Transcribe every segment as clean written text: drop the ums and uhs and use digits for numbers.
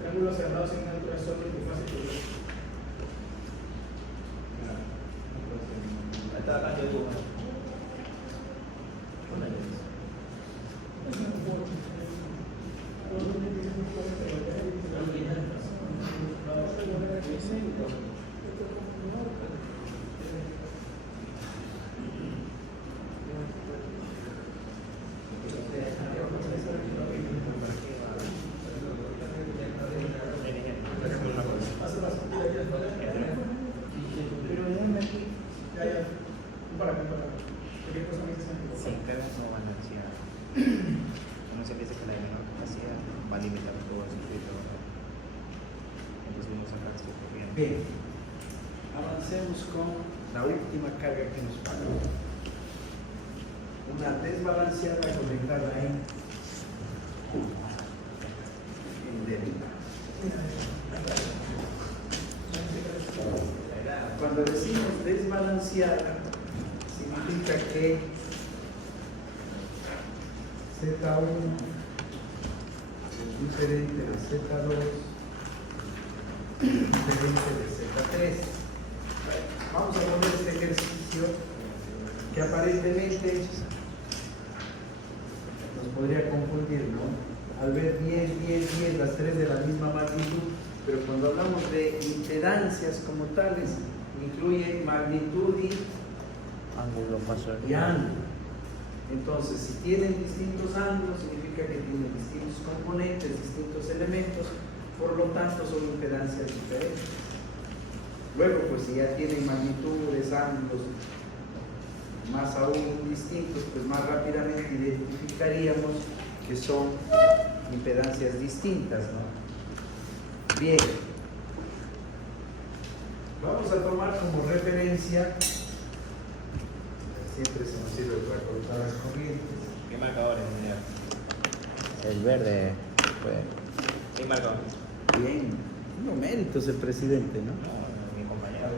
Triángulo cerrado sin centro es sólido y fácil. Bien, avancemos con la última carga que nos pagó. Una desbalanceada conectada en delta. Cuando decimos desbalanceada, significa que Z1 es diferente de Z2, diferente de Z3. Vamos a poner este ejercicio que aparentemente nos podría confundir, ¿no? Al ver 10, las tres de la misma magnitud, pero cuando hablamos de impedancias como tales, incluye magnitud Ángulo pasó. y ángulo. Entonces, si tienen distintos ángulos, significa que tienen distintos componentes, distintos elementos, por lo tanto son impedancias diferentes. Luego, pues si ya tienen magnitudes, ángulos, más aún distintos, pues más rápidamente identificaríamos que son impedancias distintas, ¿no? Bien. Vamos a tomar como referencia, siempre se nos sirve para cortar las corrientes. ¿Qué marcador es, señor? El verde fue. ¿Qué marcador? Bien. No méritos el presidente, ¿no? No, mi compañero.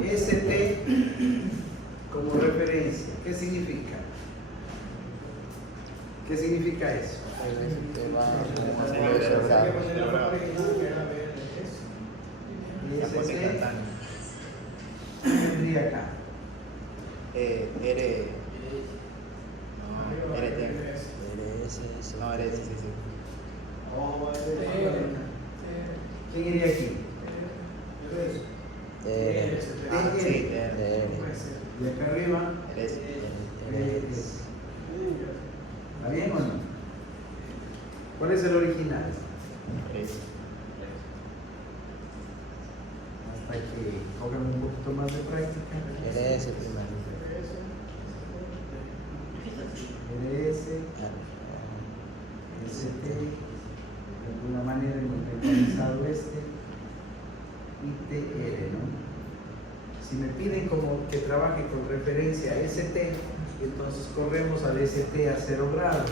ST como referencia, ¿qué significa? ¿Qué significa eso? Ya puse ST cantando. vendría acá. R. No, RT. No, RT, sí, sí. ¿Quién iría aquí? Ah, sí, Y acá arriba, RS. ¿está bien o no? ¿Cuál es el original? RS. Hasta que cojan un poquito más de práctica. LS primero. LS, ST, de alguna manera hemos mecanizado y TR, ¿no? Si me piden como que trabaje con referencia a ST, entonces corremos al ST a 0 grados.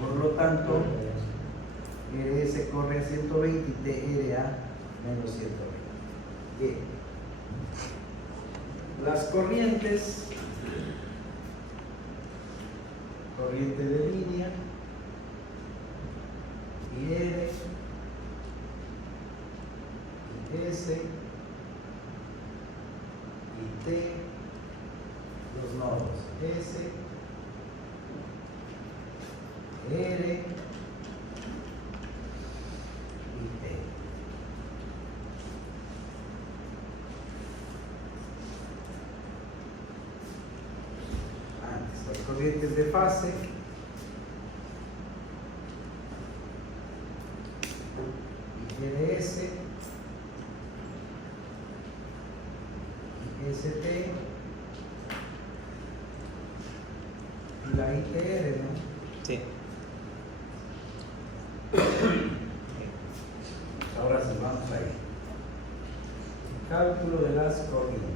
Por lo tanto, RS corre a 120 y TR a menos 120. Bien. Las corrientes, corriente de línea, y R, y S, y T, los nodos S, R y T. Antes, las corrientes de fase, RS, ST y la ITR, ¿no? Sí. Ahora sí, vamos ahí. Cálculo de las corrientes.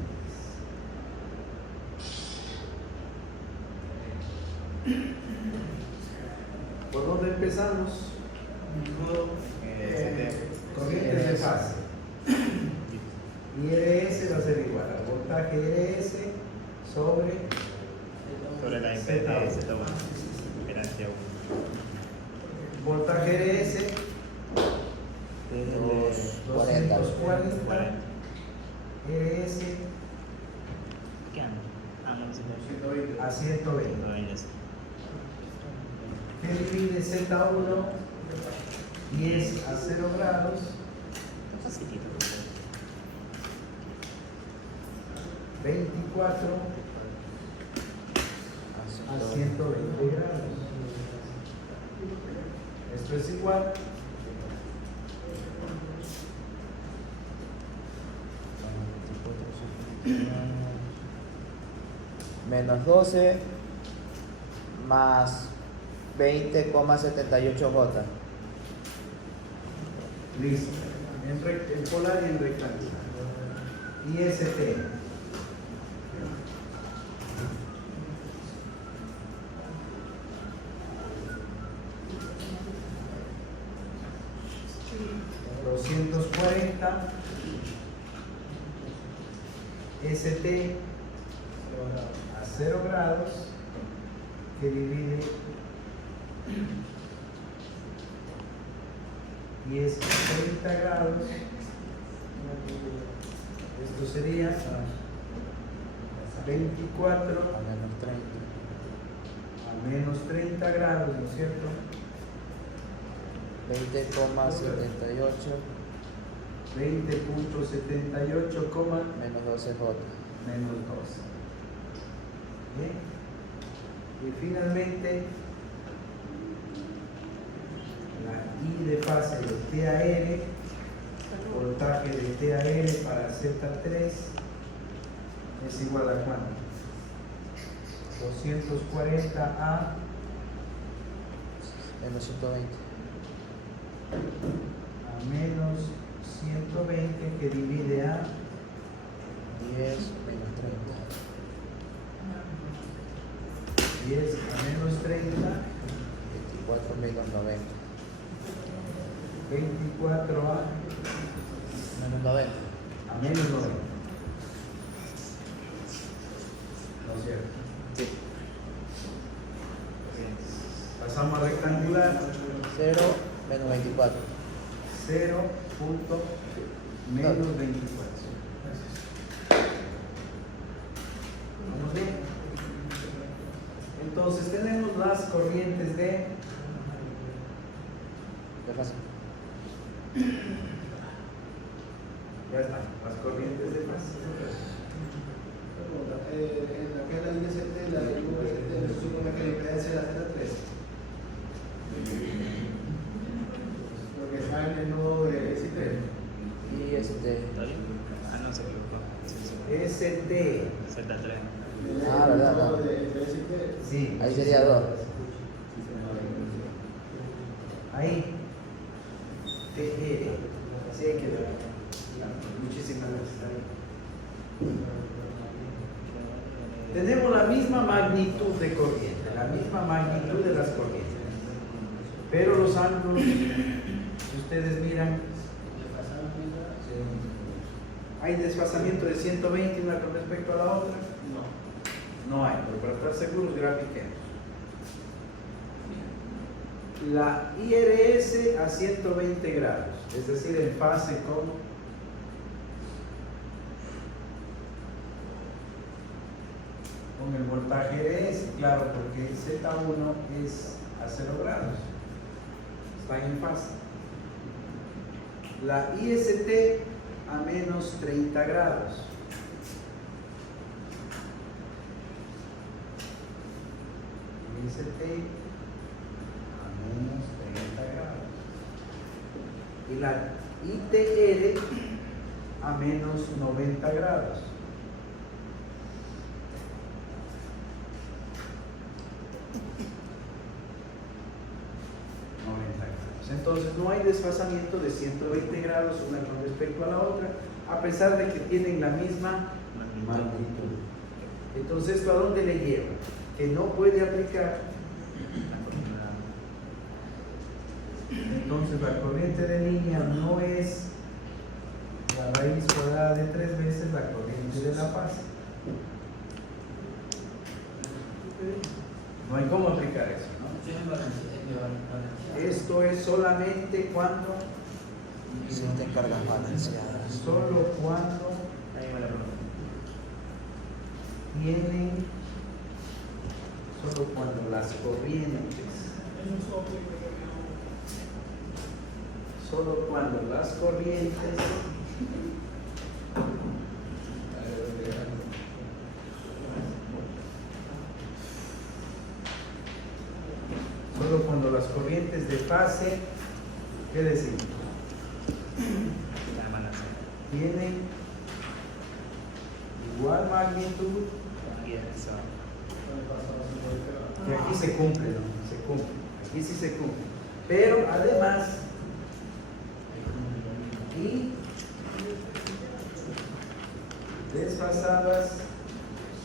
¿Por dónde empezamos? Corrientes de fase. IRS va a ser igual al voltaje IRS sobre Sobre la impedancia Z1. Impedancia 1. voltaje RS Los 240 RS ¿Qué ando? Ah, no, sí, a 120. no, ahí es. ¿Qué divide Z1 y es a 0 grados? Facilito. 24 a 120 grados. Esto es igual menos 12 más 20,78 gotas. listo. En polar y en rectangular. IST. $240 ST a 0 grados que divide 10 a 30 grados. Esto sería 24 A menos 30. a menos 30 grados, ¿no es cierto? 20,78 20.78, menos 12J. menos 12. Bien. Y finalmente, la I de fase de TAR, voltaje de TAR para Z3 es igual a ¿cuánto? 240 a Menos 120. menos 120 que divide a 10 menos 30. 10 a menos 30, 24 menos 90. 24 a Menos 90. menos 90. ¿No es cierto? Sí. Pasamos a rectangular, 0 menos 24. 0 punto menos 24. ¿Vamos bien? Entonces tenemos las corrientes de ¿Qué pasa? ya están, las corrientes de fase. En la que es la línea CT, la línea se supone que la impedancia era Z3. Porque está en el nodo de ST. Y ¿Está bien? Ah, no, se equivocó. Sí, sí. ST, Z3. Ah, verdad, El nodo verdad. de ST. sí. Ahí sería 2. Ahí. TR. Sí, hay que ver. Muchísimas gracias. Tenemos la misma magnitud de corriente, la misma magnitud de las corrientes. Pero los ángulos, si ustedes miran, ¿hay desfasamiento de 120 una con respecto a la otra? No hay, pero para estar seguros, grafiquemos. La IRS a 120 grados, es decir, en fase con el voltaje RS, claro, porque Z1 es a 0 grados, está en fase. La IST a menos 30 grados. IST a menos 30 grados. Y la ITR a menos 90 grados. Entonces no hay desfasamiento de 120 grados una con respecto a la otra, a pesar de que tienen la misma magnitud. Entonces, ¿esto a dónde le lleva? Que no puede aplicar. Entonces la corriente de línea no es la raíz cuadrada de 3 veces la corriente de la fase. No hay cómo aplicar eso, ¿no? Esto es solamente cuando, Existen cargas balanceadas. solo cuando tienen, solo cuando las corrientes, solo cuando las corrientes solo cuando las corrientes de fase, ¿qué decimos? La balanza. Tienen igual magnitud, Y eso. que aquí se cumple, ¿no? Se cumple, aquí sí se cumple. Pero además, y desfasadas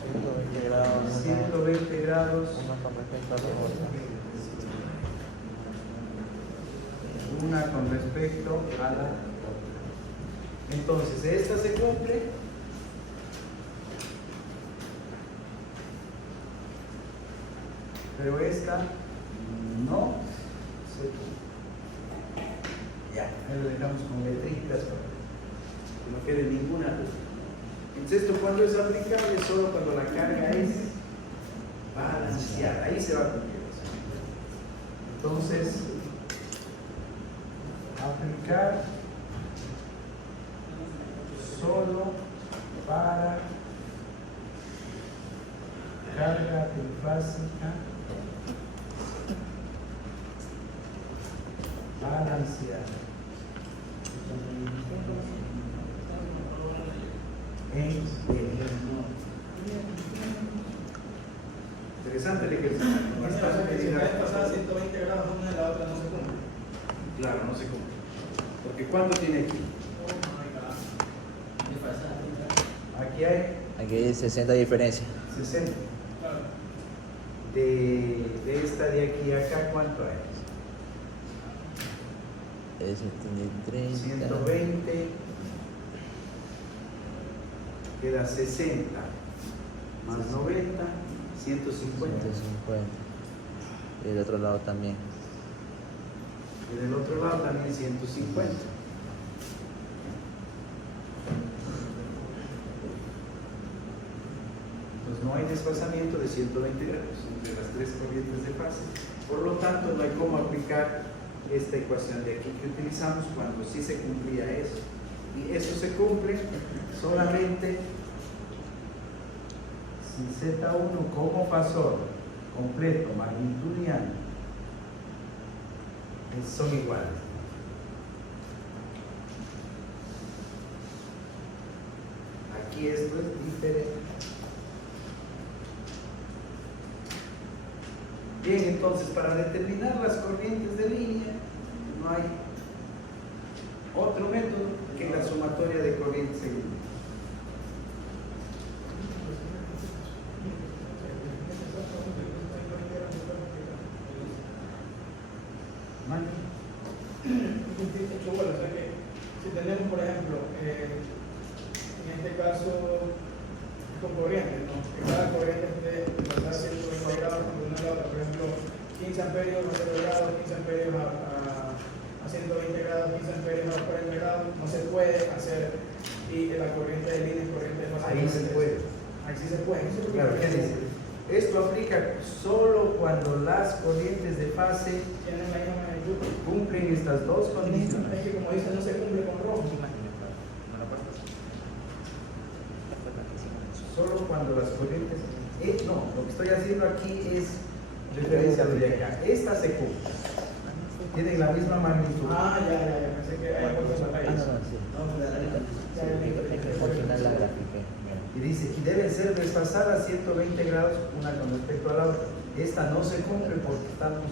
120 grados. 120 grados, Una con respecto a la otra. una con respecto a la otra. Entonces, esta se cumple pero esta no se cumple. Ya, ahí lo dejamos con letritas para que no quede ninguna duda. Entonces, esto cuando es aplicable, solo cuando la carga es balanceada, ahí se va a cumplir eso. Entonces, aplicar solo para carga trifásica balanceada en el interesante el ejercicio. Si la vez pasada 120 grados una de la otra no se cumple. Claro, no se cumple. Porque ¿cuánto tiene aquí? Aquí hay Aquí hay 60 diferencias. 60. De esta de aquí a acá, ¿cuánto hay? Ese tiene 30. 120. Queda 60. Más 90, 150. 150. Y del otro lado también. Y del otro lado también 150. Entonces no hay desfasamiento de 120 grados entre las tres corrientes de fase. Por lo tanto, no hay cómo aplicar esta ecuación de aquí que utilizamos cuando sí se cumplía eso. Y eso se cumple solamente si Z1 como fasor completo, magnitudiano, son iguales. Aquí esto es diferente. Bien, entonces para determinar las corrientes de línea no hay otro método que la sumatoria de corrientes en línea. Bueno, o sea que si tenemos, por ejemplo, en este caso con corrientes, ¿no? Que cada corriente esté pasada a 120 grados con una a la otra, por ejemplo, 15 amperios a 0 grados, 15 amperios a 120 grados, 15 amperios a 40 grados, no se puede hacer y la corriente de línea es corriente de fase. Ahí se puede. Ahí sí se puede. Claro, ¿qué dice? Esto aplica solo cuando las corrientes de fase Tienen la misma magnitud. cumplen estas dos condiciones. Es que como dice, no se cumple con rojo. Solo cuando las corrientes... no, lo que estoy haciendo aquí es referencia a lo de acá. Esta se cumple. Tienen la misma magnitud. Ya. Pensé que hay cosas Ah, ahí. no, sí. Al final la grafiqué. Y dice, y deben ser desfasadas 120 grados una con respecto a la otra. Esta no se cumple porque estamos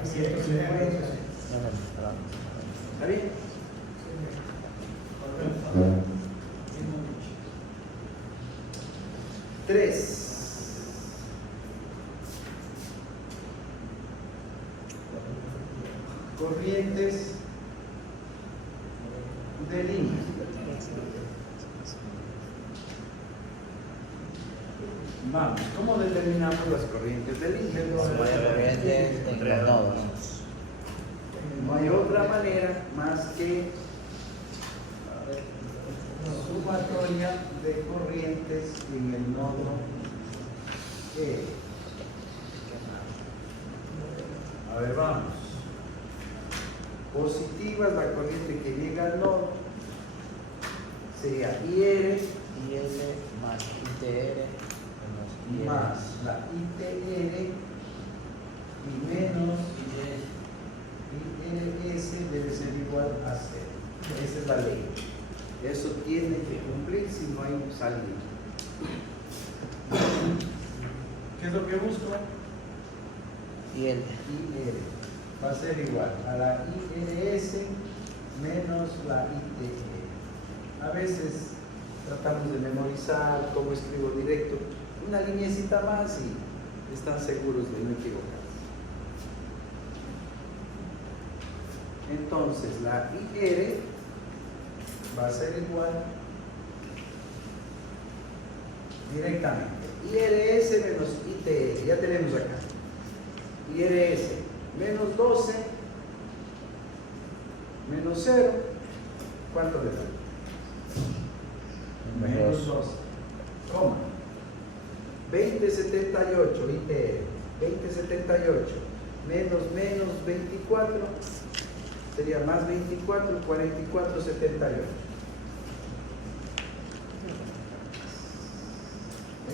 a 150. ¿Está bien? Tres. Corrientes de línea. Vamos, ¿cómo determinamos las corrientes de línea? Corrientes en los nodos. No hay otra manera más que sumatoria de corrientes en el nodo E. A ver, vamos. Positiva es la corriente que llega al nodo. Sería IR más ITR más la ITR y menos IRS debe ser igual a 0. Esa es la ley. Eso tiene que cumplir si no hay salida. ¿Qué es lo que busco? IR. IR va a ser igual a la IRS menos la ITR. A veces tratamos de memorizar cómo escribo directo, una lineecita más y están seguros de no equivocarse. Entonces la IR va a ser igual directamente IRS menos ITR, ya tenemos acá IRS, menos 12, menos 0, ¿cuánto le da? Menos 12, coma. 2078 ITR, 2078 menos 24 sería más 24, 4478.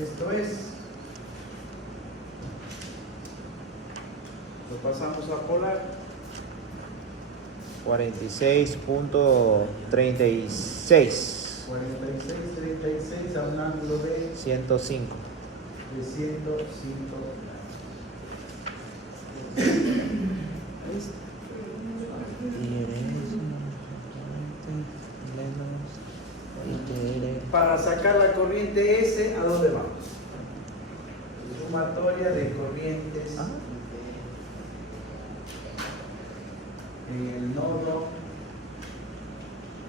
Esto es, lo pasamos a polar, 46.36. 46, a un ángulo de 105. 105 Para sacar la corriente S, ¿a dónde vamos? Sumatoria de corrientes en el nodo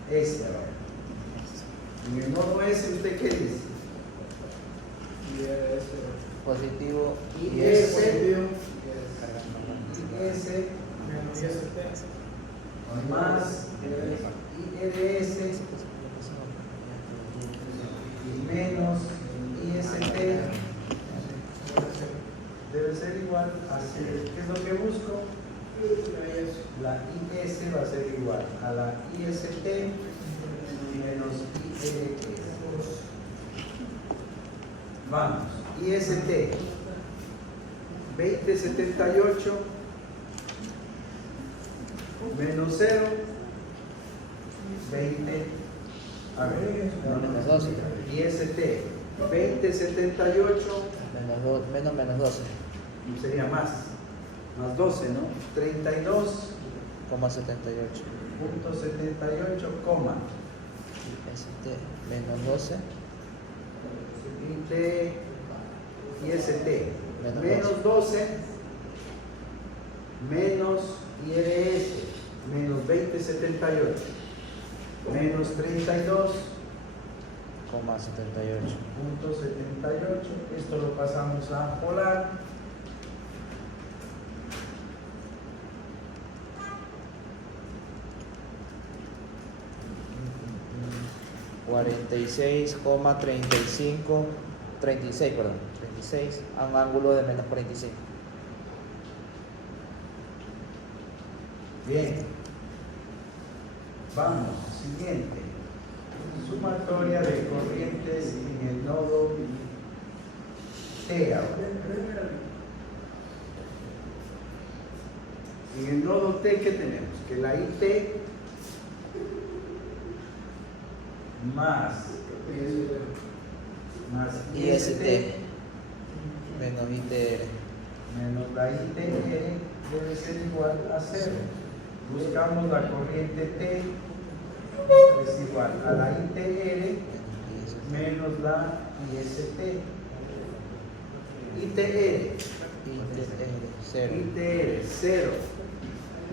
S. En el nodo S, ¿usted qué dice? Positivo. IS Positivo. IS Menos IST. más IRS y menos IST debe ser igual a 0. ¿Qué es lo que busco? La IS va a ser igual a la IST menos IRS. Vamos, IST 2078 menos 0, 20, a ver, Menos 12. IST 2078 Menos 12. sería más 12, ¿no? 32.78, 78. coma. Menos 12. IST Menos menos 12 menos IRS menos 2078 menos 32.78. 78. Esto lo pasamos a polar. $46,35, 36, perdón, 36 a un ángulo de menos 45. Bien. Vamos, siguiente. Sumatoria de corrientes en el nodo T ahora. En el nodo T, ¿qué tenemos? Que la IT más IST Menos ITR. menos la ITR debe ser igual a 0. Buscamos la corriente T, es igual a la ITR menos la IST. ITR 0. ITR 0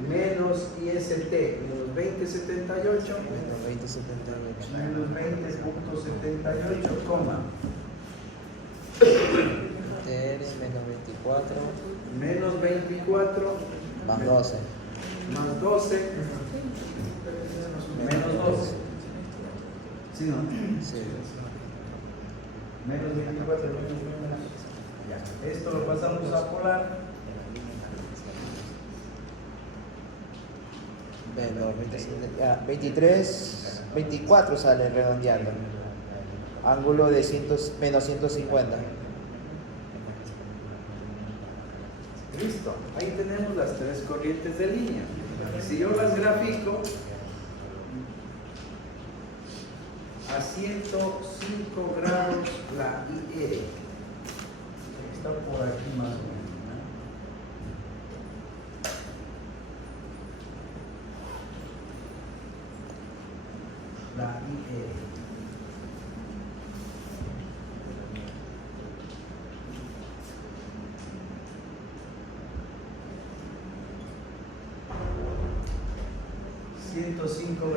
menos IST menos 2078 Menos 20,78. menos 20.78, coma. ITR menos 24 Menos 24 más 12. más 12 menos 12. ¿Sí, no? Sí. Menos 24 ya. Esto lo pasamos a polar. Menos 23, 24 sale redondeando. Ángulo de menos 150. Listo. Ahí tenemos las tres corrientes de línea. Si yo las grafico a 105 grados la IR. Está por aquí más o menos, ¿no? La IR.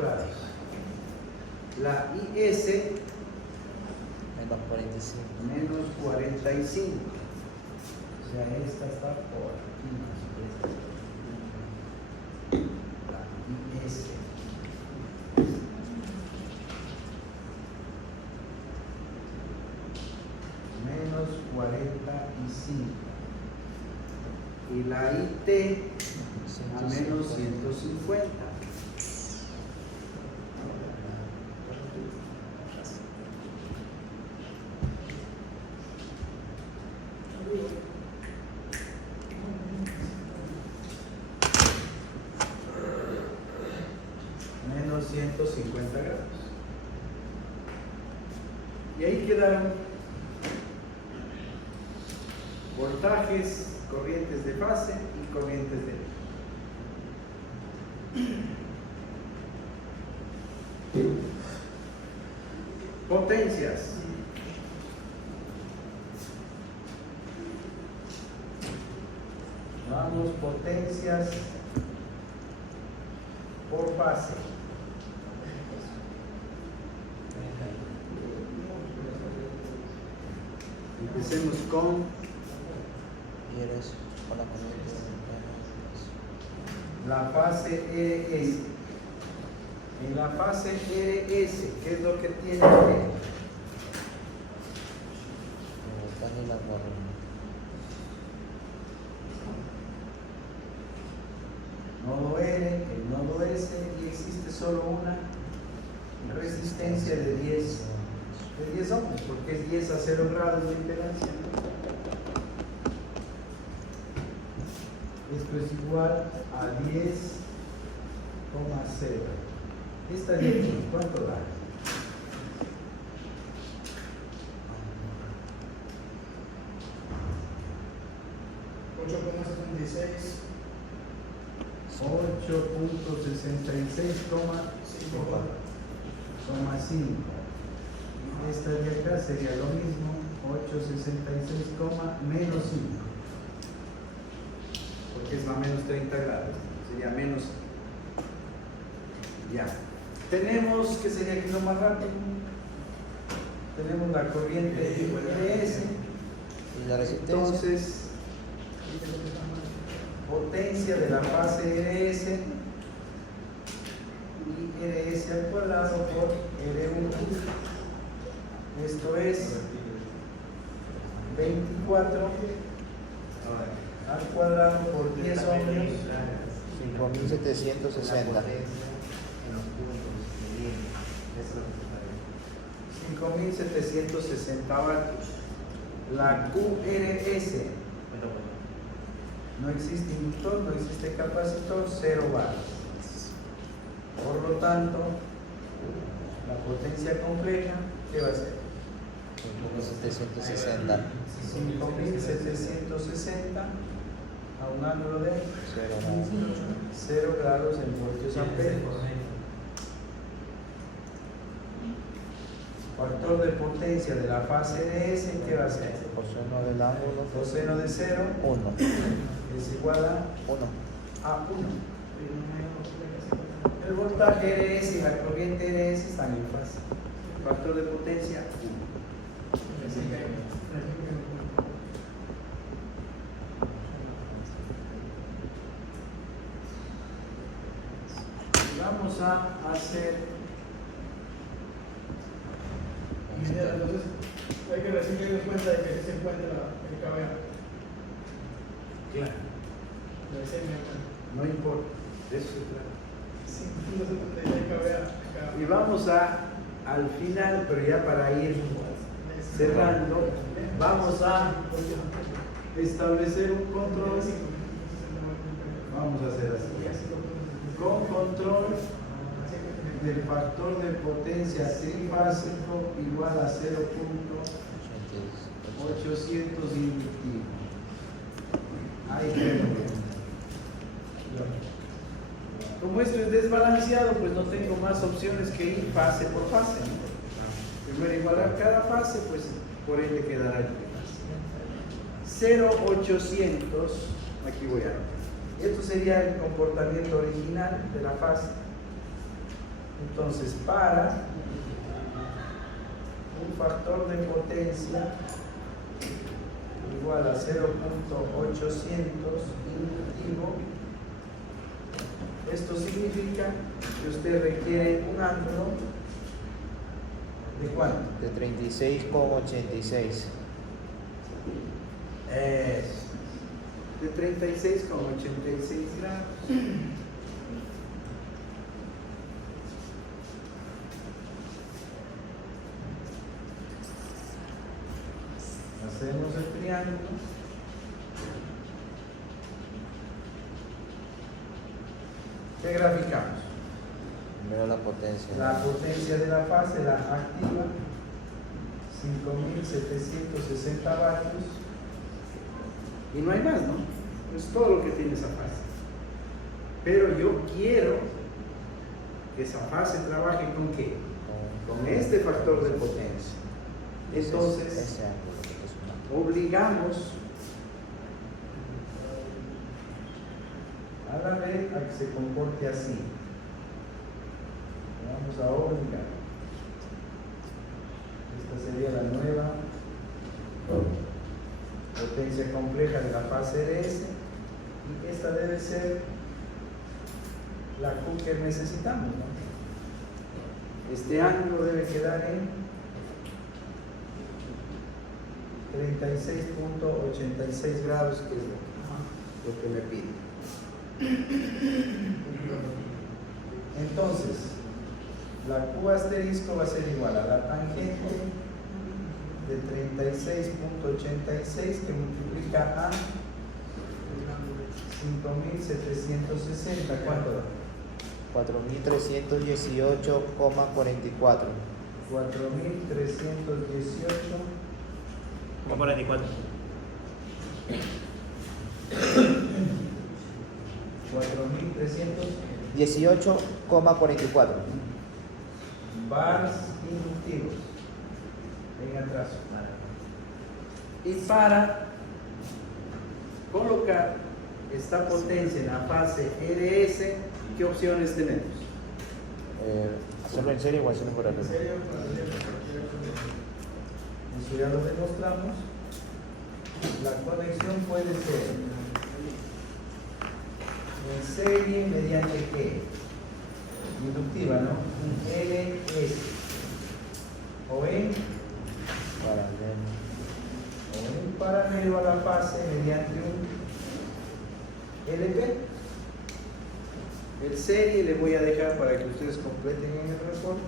grados. La IS Menos 45. menos 45. sea, esta está por aquí más o menos. Y este. Menos 45. Y la IT a menos 150. Menos 150 grados. Y ahí quedaron voltajes, corrientes de fase y corrientes de potencias. Vamos, potencias por fase. Empecemos con Y eres con la corriente. la fase RS. En la fase RS, ¿qué es lo que tiene que ver? Voltaje y la corriente. Nodo R, el nodo S, y existe solo una resistencia de 10 ohms, porque es 10 a 0 grados de impedancia. Esto es igual a 10,0. Esta de aquí, ¿cuánto da? 8,76. 8.66,5. Esta de acá sería lo mismo, 866, menos 5. Porque es más o menos 30 grados, sería menos. Ya. Tenemos, que sería aquí lo más rápido, tenemos la corriente RS. Y la resistencia. Entonces, potencia de la fase RS y RS al cuadrado por R1. Esto es 24 al cuadrado por 10 ohmios. 5760. 5760 vatios. La QRS, no existe inductor, no existe capacitor, 0 vatios. Por lo tanto, la potencia compleja, ¿qué va a ser? 5760. 5760 a un ángulo de 0. 0 grados en voltios amperios. Factor de potencia de la fase RS, ¿qué va a ser? Coseno del ángulo. Coseno de 0 1. es igual a 1. 1. El voltaje RS y la corriente RS están en fase. Factor de potencia 1. Vamos a hacer Entonces, hay que recién darnos cuenta de que aquí se encuentra el KVA. claro, Recién me cuenta. no importa, de eso se trata. Sí, no sé dónde hay KVA acá. Y vamos al final, pero ya para ir cerrando, vamos a establecer un control. Vamos a hacer así. Con control del factor de potencia trifásico igual a 0.800 inductivo. Ahí tenemos. Como esto es desbalanceado, pues no tengo más opciones que ir fase por fase, ¿no? Primero igualar cada fase, pues por ende quedará el fase. 0,800, aquí voy a. Esto sería el comportamiento original de la fase. Entonces, para un factor de potencia igual a 0.800 inductivo. Esto significa que usted requiere un ángulo ¿de cuánto? De 36,86. De 36,86 grados. Hacemos el triángulo. ¿Qué graficamos? Primero la potencia. La potencia de la fase, la activa, 5.760 vatios. Y no hay más, ¿no? Es todo lo que tiene esa fase. Pero yo quiero que esa fase trabaje con qué? Con este factor de potencia. Entonces, Ese ángulo que es una- obligamos a la red a que se comporte así. Vamos a obligar. Esta sería la nueva potencia compleja de la fase RS y esta debe ser la Q que necesitamos, ¿no? Este ángulo debe quedar en 36.86 grados, que es lo que me pide. Entonces, la Q asterisco va a ser igual a la tangente de 36.86 que multiplica a 5.760. ¿Cuánto da? 4.318,44. 4.318. 44. 4.300 18,44. bars inductivos en atrás. Y para colocar esta potencia en la fase RS, ¿qué opciones tenemos? ¿Hacerlo en serie o hacerlo por En acá? serio, para leer cualquier cosa. Eso ya lo demostramos. La conexión puede ser en serie mediante qué? Inductiva, ¿no? Un LS. O en paralelo a la fase mediante un LP. El serie le voy a dejar para que ustedes completen en el reporte.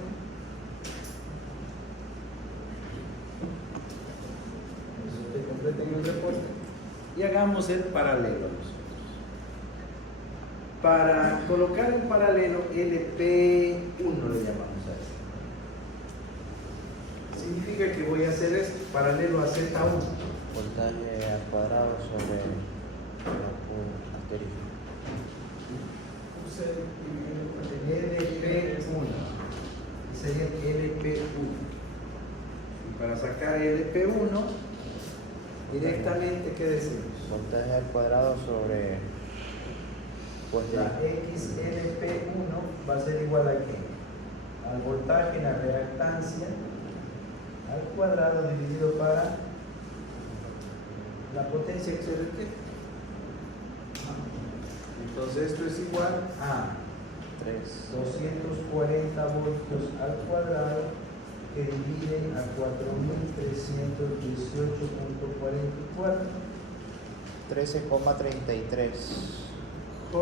Ustedes completen el reporte y hagamos el paralelo nosotros. Para colocar en paralelo LP1 le llamamos a esto. Significa que voy a hacer esto, paralelo a Z1. Voltaje al cuadrado sobre la Q asterisco. Puse LP1. Y sería LP1. Y para sacar LP1, directamente, ¿qué decimos? Voltaje al cuadrado sobre pues La XLP1 va a ser igual a qué? Al voltaje en la reactancia al cuadrado dividido para la potencia que se requiere. Entonces esto es igual a 240 voltios al cuadrado que dividen a 4.318.44. 13,33. J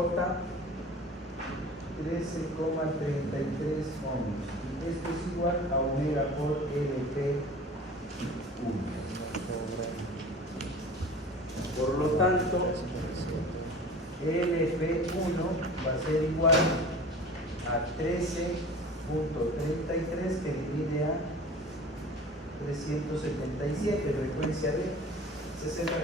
13,33 ohms. Y esto es igual a omega por LP1. Por lo tanto, LP1 va a ser igual a 13.33 que divide a 377, frecuencia de 60 Hz.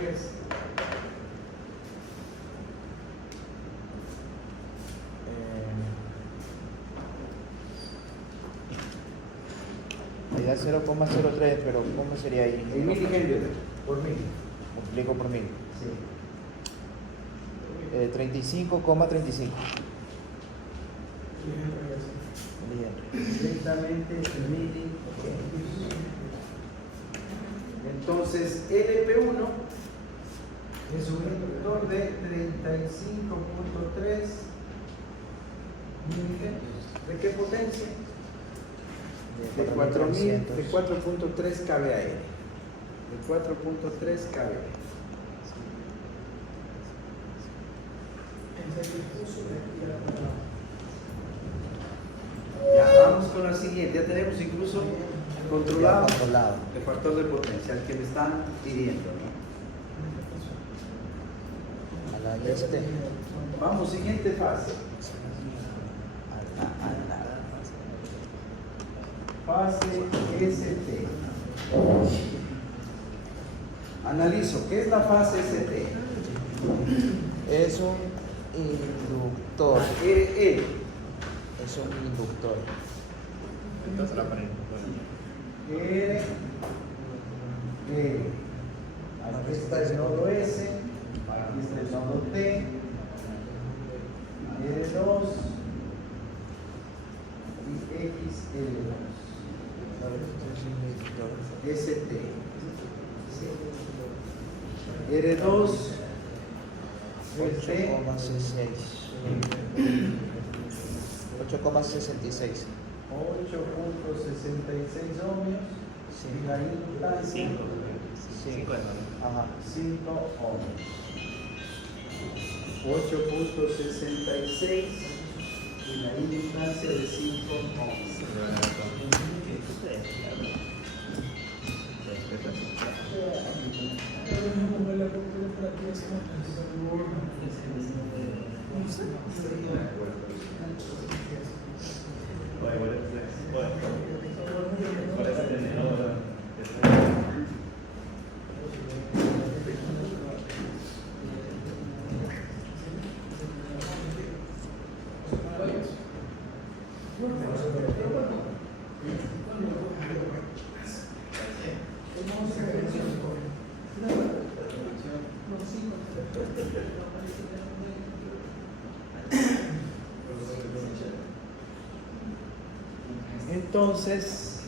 Me da 0,03, pero ¿cómo sería ahí? En milihenrio por mil. Multiplico por 1000. Sí. 35,35. Directamente mili. Entonces, LP1 Es un inductor de 35.3 miligenios. ¿De qué potencia? De 4.3 kVA. De 4.3 kVA. Ya, vamos con la siguiente. Ya tenemos incluso controlado el factor de potencia, el que me están pidiendo, ¿no? A la este. Vamos, siguiente fase. Fase ST. Analizo, ¿qué es la fase ST? Es un inductor. RE. Es un inductor. R. Aquí está el nodo S. Aquí está el nodo T. R2 y XL2. ST. R2 ST 8,66. 8.66 ohmios y la inductancia 5. Ajá. 5 ohmios. 8.66 y la inductancia de 5 ohmios. Entonces,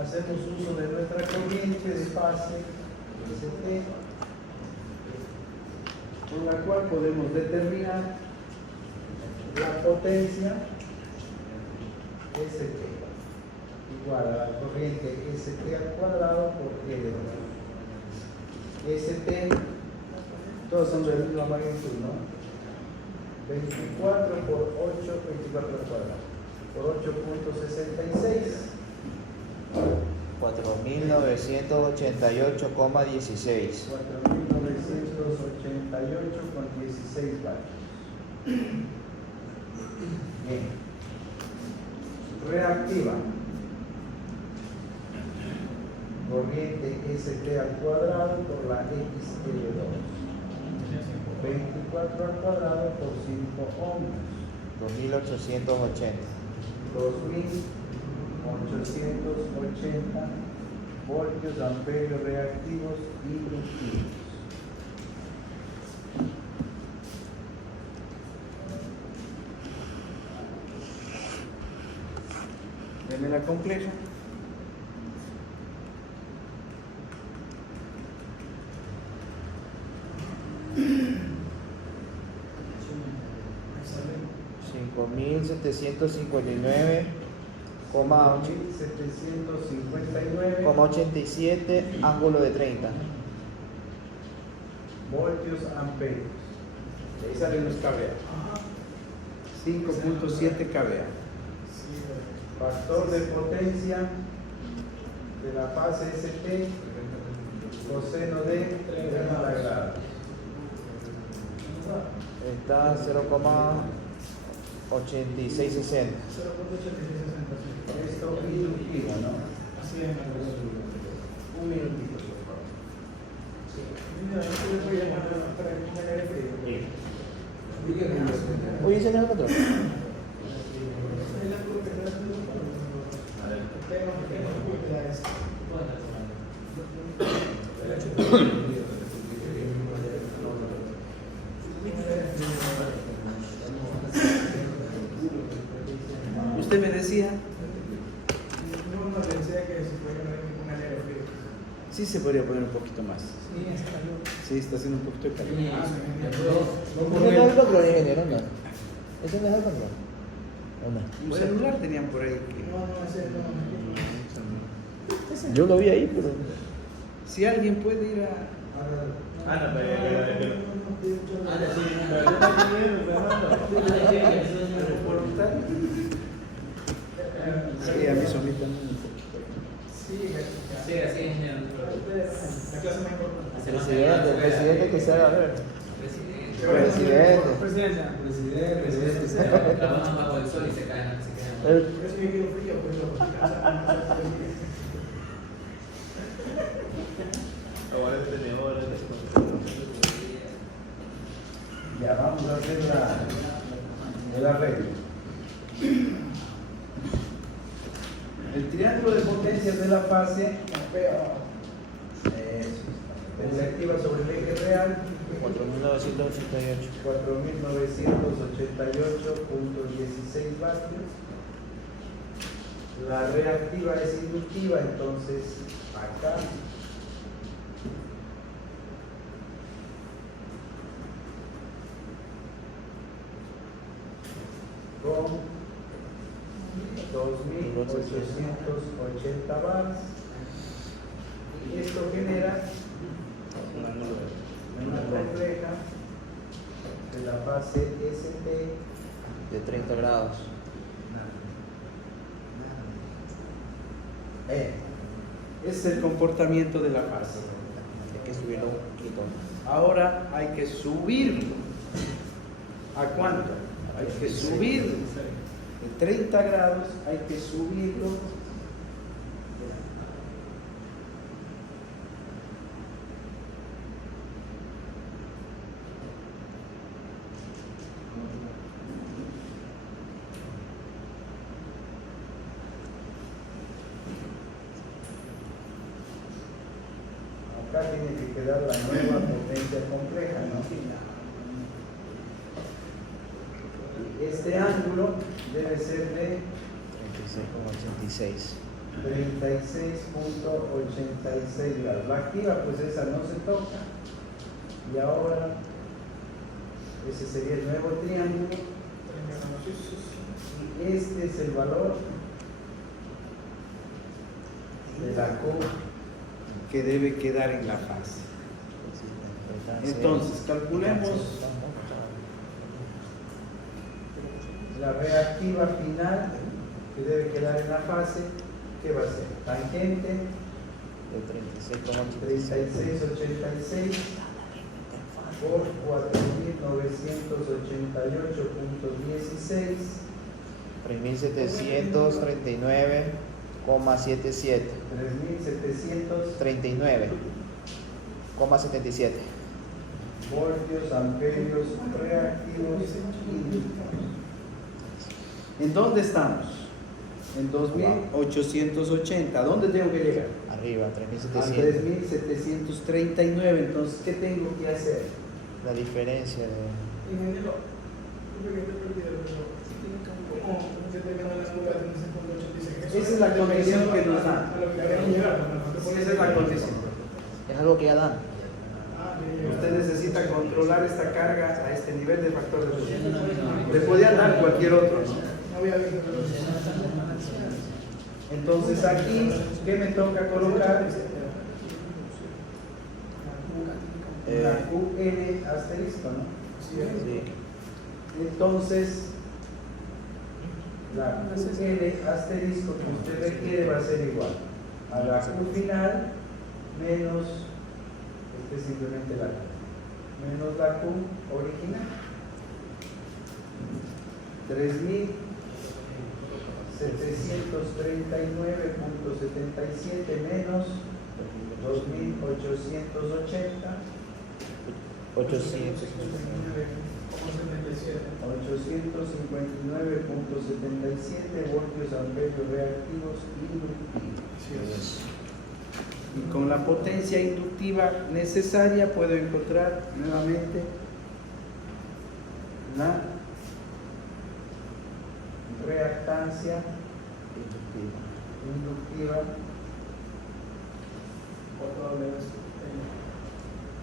hacemos uso de nuestra corriente de fase ST, con la cual podemos determinar la potencia ST igual a la corriente ST al cuadrado por L2. ST, todos son de la misma magnitud, ¿no? 24 por 8, 24 al cuadrado. Por 8.66. 4.988,16. 4.988,16 vatios. Bien. Reactiva. Corriente ST al cuadrado por la XL2. 24 al cuadrado por 5 ohmios. 2.880. 2.880 voltios amperios reactivos inductivos. Deme la compleja. $5.759,87 759 ángulo de 30. voltios amperios. Ahí salen los kVA. 5.7 kVA. Factor de potencia de la fase ST, coseno de 30 grados. Está 0,8660. Esto inductivo, ¿no? Así es. Un minutito, por favor. Oye, ¿ese no es el otro? Usted me decía, No, le decía que se puede ganar un aire frío. Sí se podría poner un poquito más. Sí, está calor. Sí, está haciendo un poquito de calor. Ah, ¿Ese no es el control, ingeniero? No. ¿Ese no es el control? ¿O no? Un celular tenían por ahí que... No, ese no. Yo lo vi ahí, pero... Si alguien puede ir a... Ana, Sí, a mí somita también un poquito. Sí, Sí, así es, ingeniero. la clase más importante. El presidente que se haga ver. Presidente. Presidente. Presidente. Trabajan bajo el sol y se caen. Por eso yo quiero frío, pues lo Ya, vamos a hacer el arreglo. El triángulo de potencias de la fase se activa sobre el eje real 4.988. 4.988.16 vatios. La reactiva es inductiva, entonces acá con 2.880 watts, y esto genera una compleja de la fase ST De 30 grados. es el comportamiento de la fase. Hay que subirlo un poquito. Ahora hay que subirlo. ¿A cuánto? Hay que subirlo. De 30 grados hay que subirlo. Acá tiene que quedar la nueva potencia compleja, ¿no? Y este ángulo debe ser de 36,86. 36.86 grados. La activa, pues esa no se toca. Y ahora, ese sería el nuevo triángulo. Y este es el valor de la Q que debe quedar en la fase. Entonces, calculemos la reactiva final que debe quedar en la fase. ¿Qué va a ser? Tangente De 3686 por 4.988.16. 3.739,77. 39,77. voltios, amperios, reactivos, inductivos. ¿En dónde estamos? En 2880. ¿A dónde tengo que llegar? Arriba, A 3.700. 3739. Entonces, ¿qué tengo que hacer? La diferencia de... Ingeniero, yo creo que te olvidé, pero ¿cómo determinar las curvas en ese punto 86? Esa es la condición que nos dan. A lo que queremos llegar, ¿no? Esa es la condición. Es algo que ya dan. Usted necesita controlar esta carga a este nivel de factor de presión. Le podían dar cualquier otro, ¿no? No había visto, pero Entonces aquí, ¿qué me toca colocar? La QN asterisco, ¿no? Sí. Entonces, la QN asterisco que usted requiere va a ser igual a la Q final menos, este es simplemente la Q, menos la Q original. 3.739.77 menos 2.880. 800. 859.77 voltios amperios reactivos inductivos. Y con la potencia inductiva necesaria puedo encontrar nuevamente la reactancia inductiva otro doble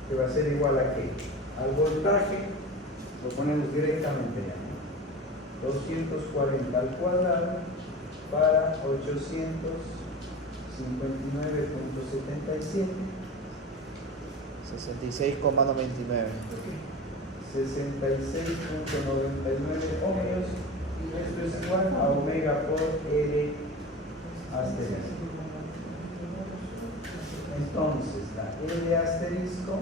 Que va a ser igual a qué? Al voltaje, lo ponemos directamente ya. 240 al cuadrado para 859.77. 66,99. 66.99 ohmios, y esto es igual a omega por L asterisco. Entonces, la L asterisco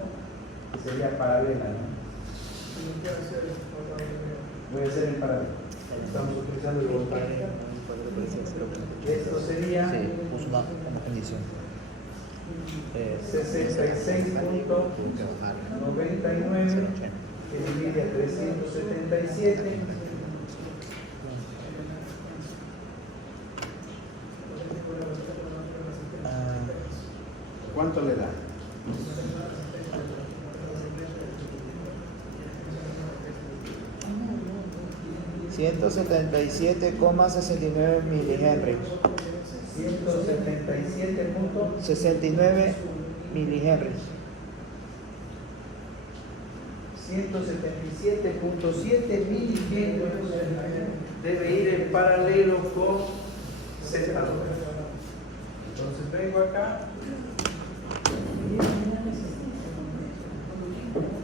sería paralela, ¿no? Voy a hacer en paralelo. Estamos utilizando el voltaje. Esto sería Sí, puso una condición. 66.99 que divide a 377. ¿Cuánto le da? $177,69 milihenry. 69 milihenry. 177.7 milihenrios debe ir en paralelo con Z2. Entonces vengo acá.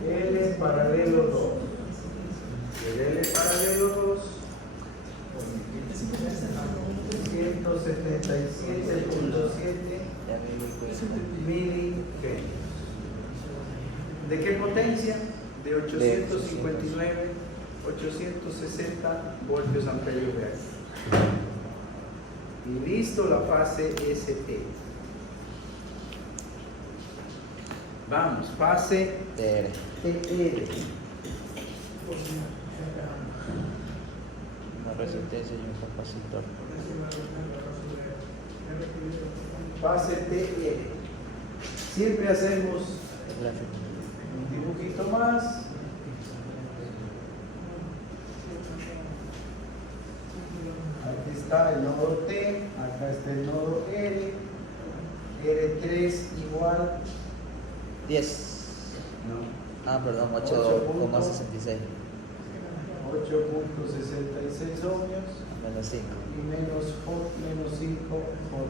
L paralelo 2. El L paralelo 2. 177.7 milihenios. ¿De qué potencia? De 859, 860 voltios amperios reactivos. Y listo la fase ST. Vamos, fase TR. TR. Una resistencia y un capacitor. Fase TR. Siempre hacemos Gráfico. un dibujito más. Aquí está el nodo T, acá está el nodo R. R3 igual. 10. No. Ah, perdón, 8,66. 8.66 ohmios Menos 5. y menos 5 J.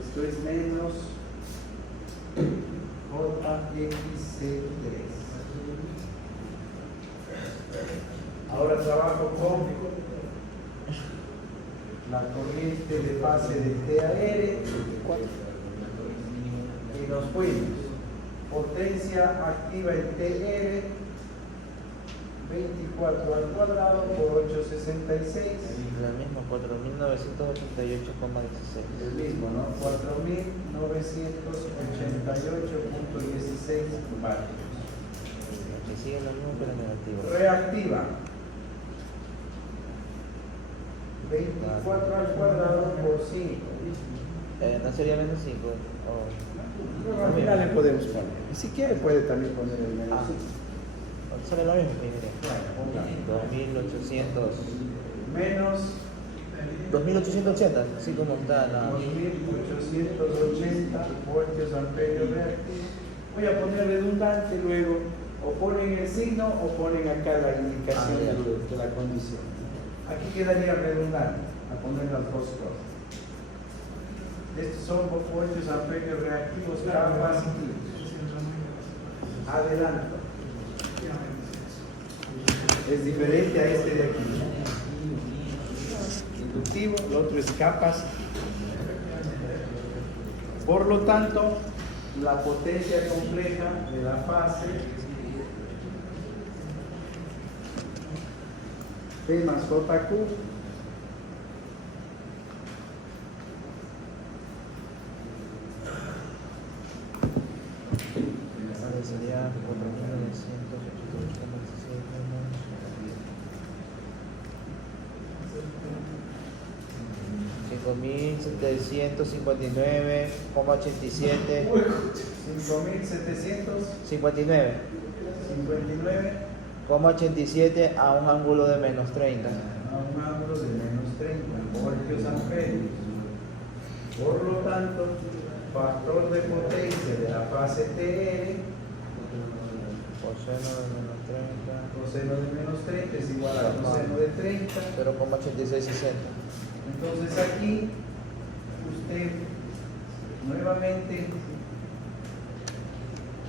Esto es menos JXC3. Ahora trabajo con la corriente de fase de T a R y nos fuimos. Potencia activa en TR 24 al cuadrado por 866. Lo mismo, 4.988,16. El mismo, ¿no? 4.988.16 vatios. Que sigue lo mismo pero negativo. Reactiva 24 al cuadrado por 5. ¿No sería menos 5? Al final le podemos poner. Y si quiere puede también poner el menos 5. Sale lo mismo, mire. Bueno, pongamos. 2800. Menos 2880, así como está la. 2880 voltios amperios reactivos. Voy a poner redundante luego. O ponen el signo o ponen acá la indicación Ah, ya. de la condición. Aquí quedaría redundante a poner las dos cosas. Estos son voltios amperios reactivos capacitivos. Adelanto. Es diferente a este de aquí. Inductivo, el otro es capacitivo. Por lo tanto, la potencia compleja de la fase P más JQ Sería 5.759,87 5.759 59,87 a un ángulo de menos 30. a un ángulo de menos 30 voltios amperios. Por lo tanto, factor de potencia de la fase TR, Coseno de menos 30. coseno de menos 30 es igual a coseno de 30. 0,8660. Entonces aquí usted nuevamente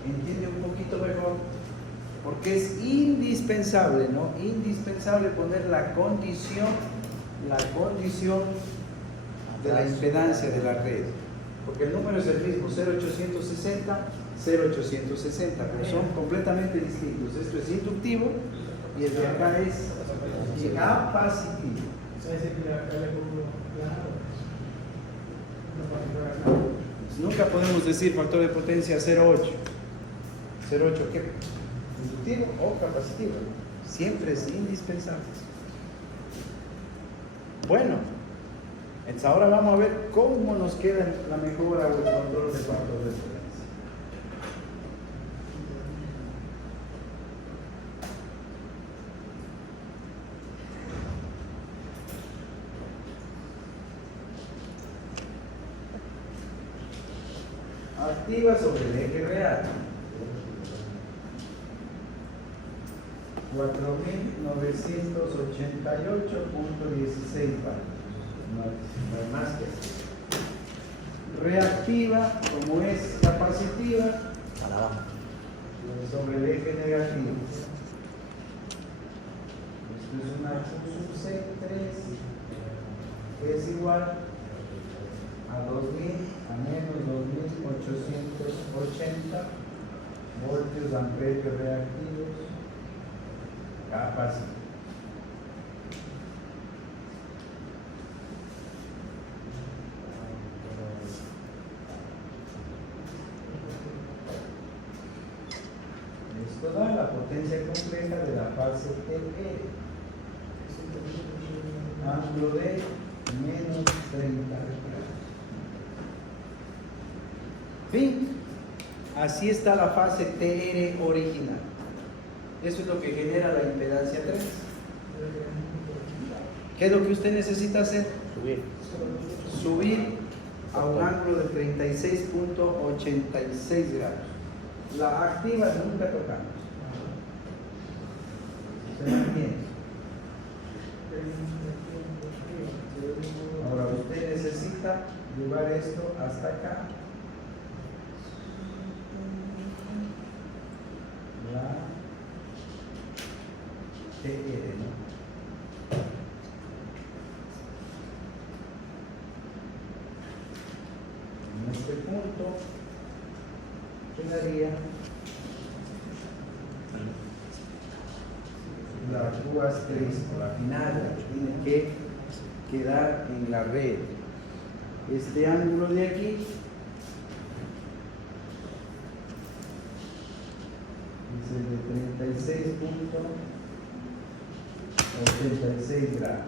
entiende un poquito mejor, porque es indispensable, ¿no? Indispensable poner la condición de la impedancia de la red, porque el número es el mismo, 0,860, 0,860, pero son completamente distintos. Esto es inductivo y el de acá es capacitivo. Nunca podemos decir factor de potencia 0,8. 0,8 ¿qué? Inductivo o capacitivo. Siempre es indispensable. Bueno, entonces ahora vamos a ver cómo nos queda la mejora o el control de factor de potencia. Activa sobre el eje real. 4.988.16 vatios. No hay más que eso. Reactiva, como es capacitiva, A la baja. sobre el eje negativo. Esto es una Q sub C3 que es igual a 2000 a menos 2880 voltios amperios reactivos capacitivos. Esto da la potencia compleja de la fase TR, ángulo de menos 30 grados. Fin, así está la fase TR original. Eso es lo que genera la impedancia 3. ¿Qué es lo que usted necesita hacer? Subir a un ángulo de 36.86 grados. La activa nunca tocamos. ¿Se mantiene? Ahora usted necesita llevar esto hasta acá. La TR, ¿no? En este punto quedaría la Q asterisco, la final tiene que quedar en la red. Este ángulo de aquí es el de 36.86 grados.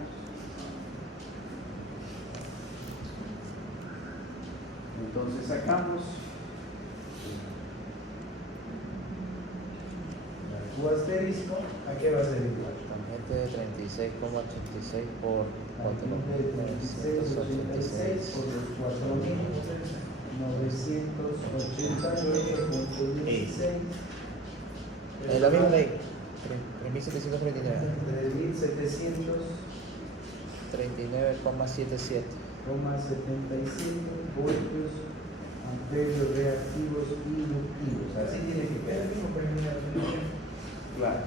Entonces sacamos la Q asterisco, ¿a qué va a ser igual? Tangente de 36,86 por Tangente de 36,86 por los 4.988.16. La misma ley. 3739. 3.739,77 39,77. voltios amperios reactivos inductivos. Así tiene que quedar. Claro.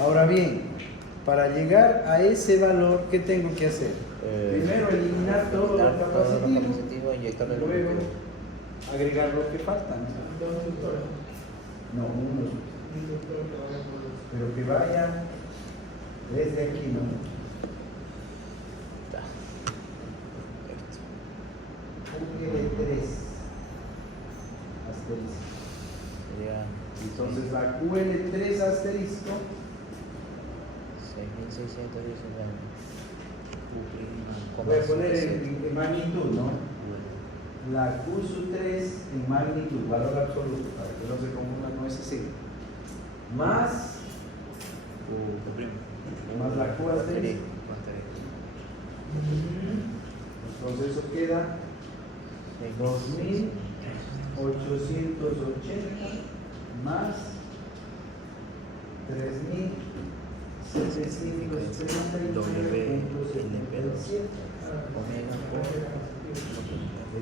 Ahora bien, para llegar a ese valor, ¿qué tengo que hacer? Primero eliminar todo lo capacitivo, capacitivo, inyectarle el luego agregar lo que faltan. No, uno. Pero que vaya desde aquí, ¿no? QL3 asterisco. Sería Entonces la QL3 asterisco 6.619. voy a poner en magnitud, ¿no? La Q sub 3 en magnitud, valor absoluto, para que no se confunda con ese signo. Más la Q asterisco Entonces eso queda 2.880 más 3.739.77. Omega por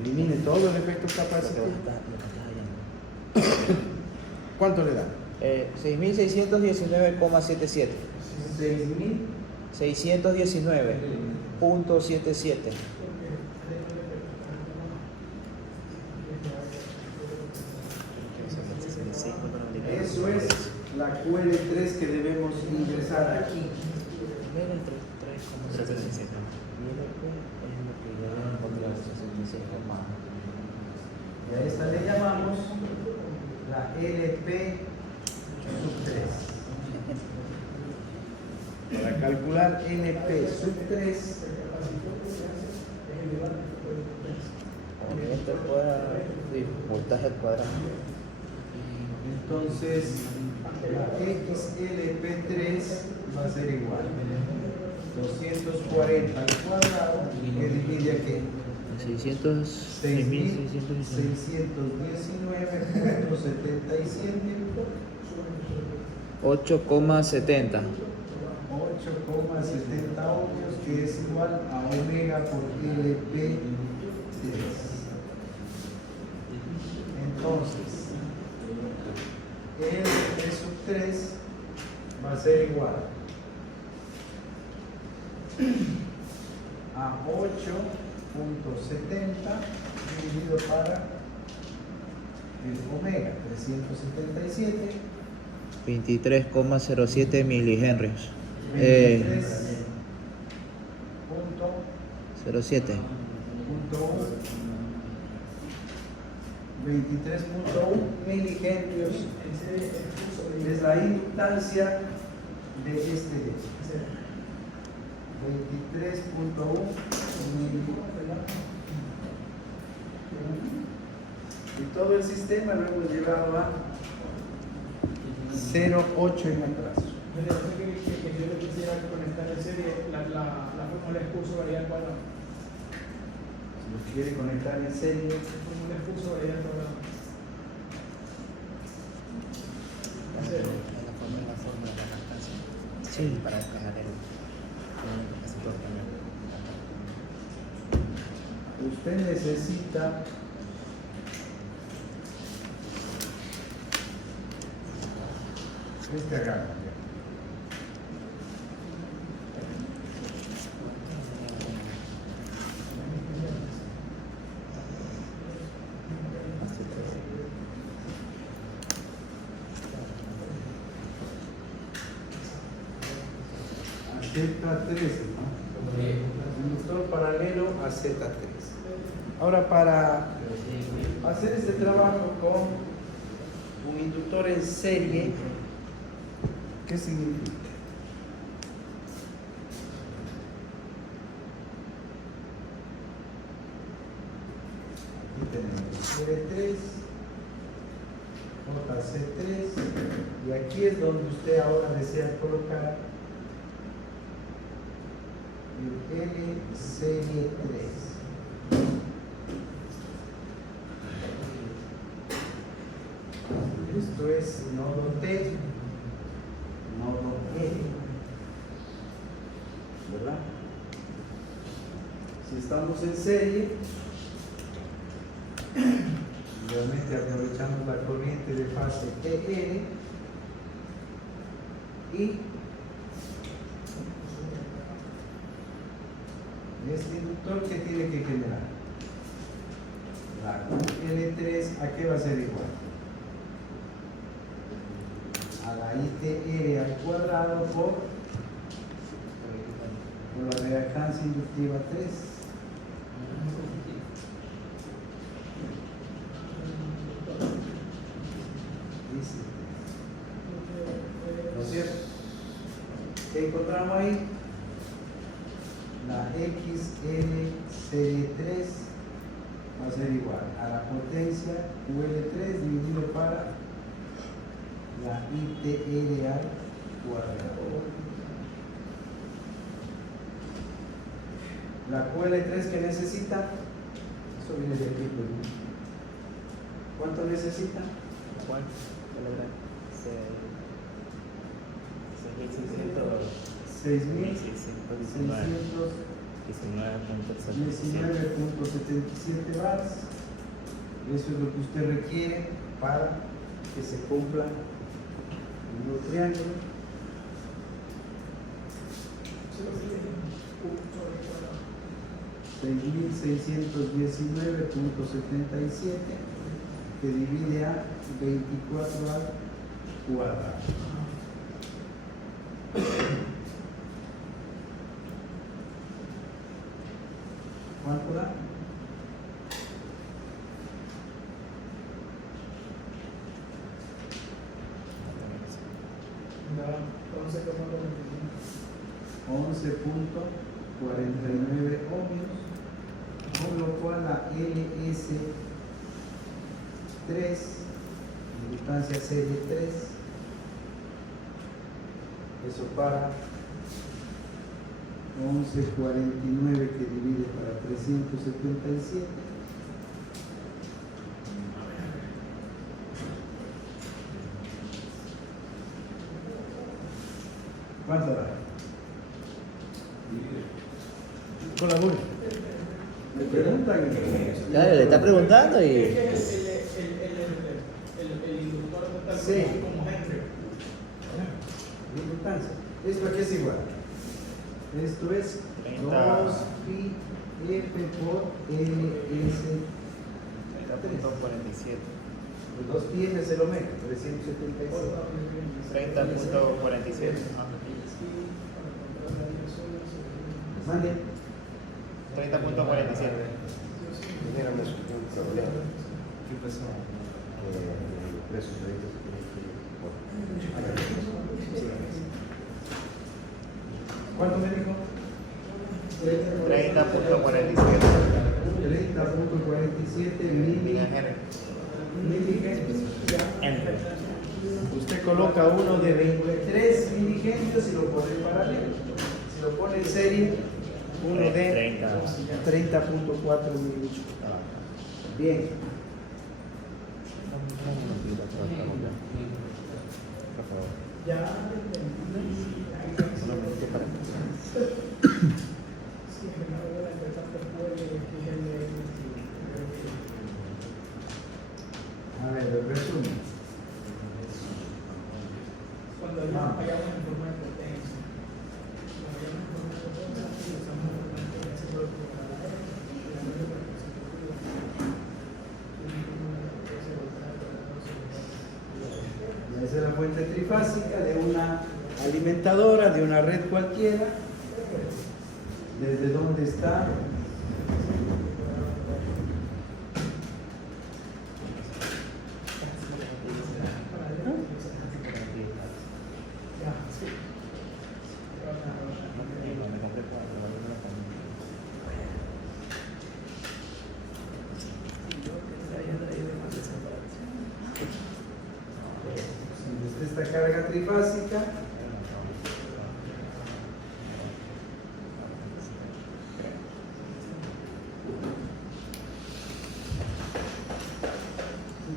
Elimine todo el efecto capacitado. ¿Cuánto le da? 6.619,77. 619.77. Eso es la QL3 que debemos ingresar aquí. Y a esta le llamamos la LP sub 3. Para calcular LP sub 3, Voltaje al cuadrado. entonces la XLP3 va a ser igual 240 al cuadrado, que divide aquí 6.619.77, 8,70. 8,70 ohmios, que es igual a omega por LP3. Entonces, LP sub 3 va a ser igual a 8.70 dividido para el omega, 377. 23,07 milihenrios. 07. 23.1 milihenrios es la inductancia de este lecho. 23.1 milihenrios. Y todo el sistema lo hemos llevado a 0,8 en atraso. Que yo le quisiera conectar en serie la fórmula de curso variable al cuadrado. Si lo quiere conectar en serie, La fórmula de curso variable al cuadrado. Sí, para descargar el capacitor también. usted necesita este agarre. Z3, ¿no? Inductor paralelo a Z3. Ahora, para hacer este trabajo con un inductor en serie, ¿qué significa? Aquí tenemos L3, JC3, y aquí es donde usted ahora desea colocar el L serie 3. Esto es nodo T, nodo E, ¿verdad? Si estamos en serie, realmente aprovechamos la corriente de fase ER y este inductor que tiene que generar la L3, ¿a qué va a ser igual? A la ITR al cuadrado por la reactancia inductiva 3. ¿No es cierto? ¿Qué encontramos ahí? La XL serie 3 va a ser igual a la potencia QL3 dividido para la ITR al cuadrado. La QL3 que necesita, eso viene de aquí, pues, ¿no? ¿Cuánto necesita? ¿Cuál? 6.619.77 bars. Eso es lo que usted requiere para que se cumpla el nuevo triángulo. Sí, lo que dije. 6.619.77 que divide a 24 al cuadrado. ¿Cuánto da? Da 11.49 ohmios, con lo cual la LS3, inductancia serie 3, eso para 11.49 que divide para 377. ¿Cuánto da? Con la bulla. Me preguntan. Claro, le está preguntando y. el inductor total Sí. como Henry. La inductancia. ¿Esto aquí es igual? Esto es 2pi F por LS3. 30.47. 2pi F es el omega, 377. 30.47. Mande. 30.47. Teníamos un problema. ¿Qué pasó? El precio de ahorita se tiene que ir ¿Cuánto me dijo? 30.47. 30.47 miligenios. Usted coloca uno de 23 miligenios y lo pone en paralelo. Si lo pone en serie, uno de 30.4 mililitros. Bien. Por favor. Ya Unos minutos para. sí, me da la interfaz puede A ver, el resumen. cuando vayamos a informar potencia. Cuando vayamos a informar potencia, estamos informando ese producto para la Esa es la fuente trifásica de una alimentadora, de una red cualquiera. ¿Desde dónde está? Ya, sí. Desde esta carga trifásica.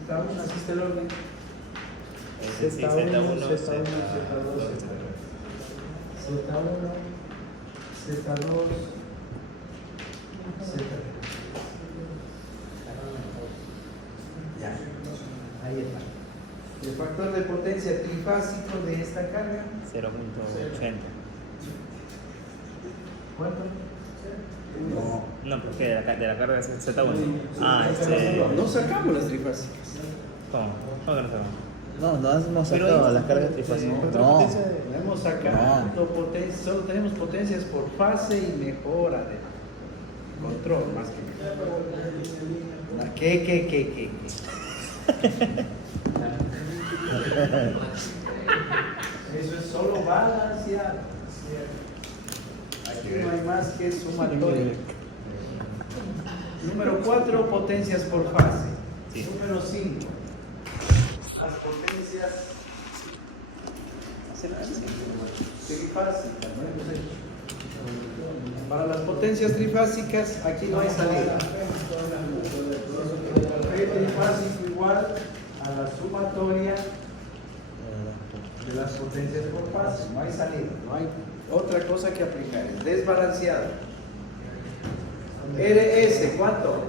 Así está el orden. Z1, Z1, Z2, Z2, ya, ahí está. El factor de potencia trifásico de esta carga, 0.80. ¿cuánto? No, porque de la carga es Z1. Ah, No sacamos las trifásicas. ¿Cómo? ¿Cómo que no sabemos? No, no hemos Pero sacado ahí- las cargas trifásicas. No, No hemos sacado potencia, solo tenemos potencias por fase y mejora de control más que mejora. ¿Qué? Eso es solo balancear. Aquí no hay más que sumatoria. Número 4, potencias por fase. Sí. Número 5, las potencias trifásicas. No hemos hecho. Para las potencias trifásicas, aquí no hay salida. P trifásico igual a la sumatoria de las potencias por fase. No hay salida, no hay otra cosa que aplicar. Es desbalanceado. RS, ¿cuánto?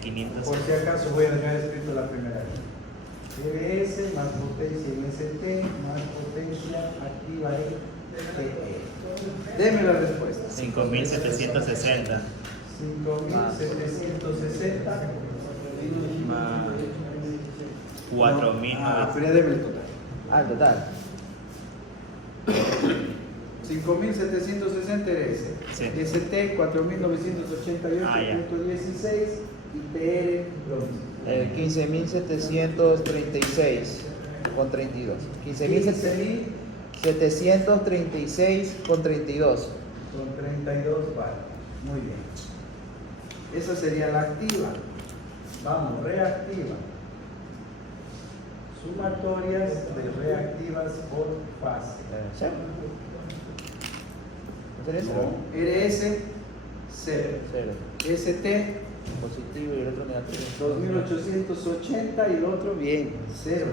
500. Por si acaso voy a dejar escrito la primera vez. RS más potencia en ST más potencia activa en TE. Deme la respuesta. 5760 5.760 más 4.900. Ah, pero ya deme el total. Ah, total. 5.760 RS. Sí. ST 4.988.16 Ah, ya. y TR lo mismo. 15.736 con 32. 15.736 con 32. Con 32 vale. Muy bien. Esa sería la activa. Vamos, reactiva. Sumatorias de reactivas por fase. ¿Sí? ¿No tenés? RS 0. Cero. ST Positivo y el otro negativo. 2880 y el otro bien, 0.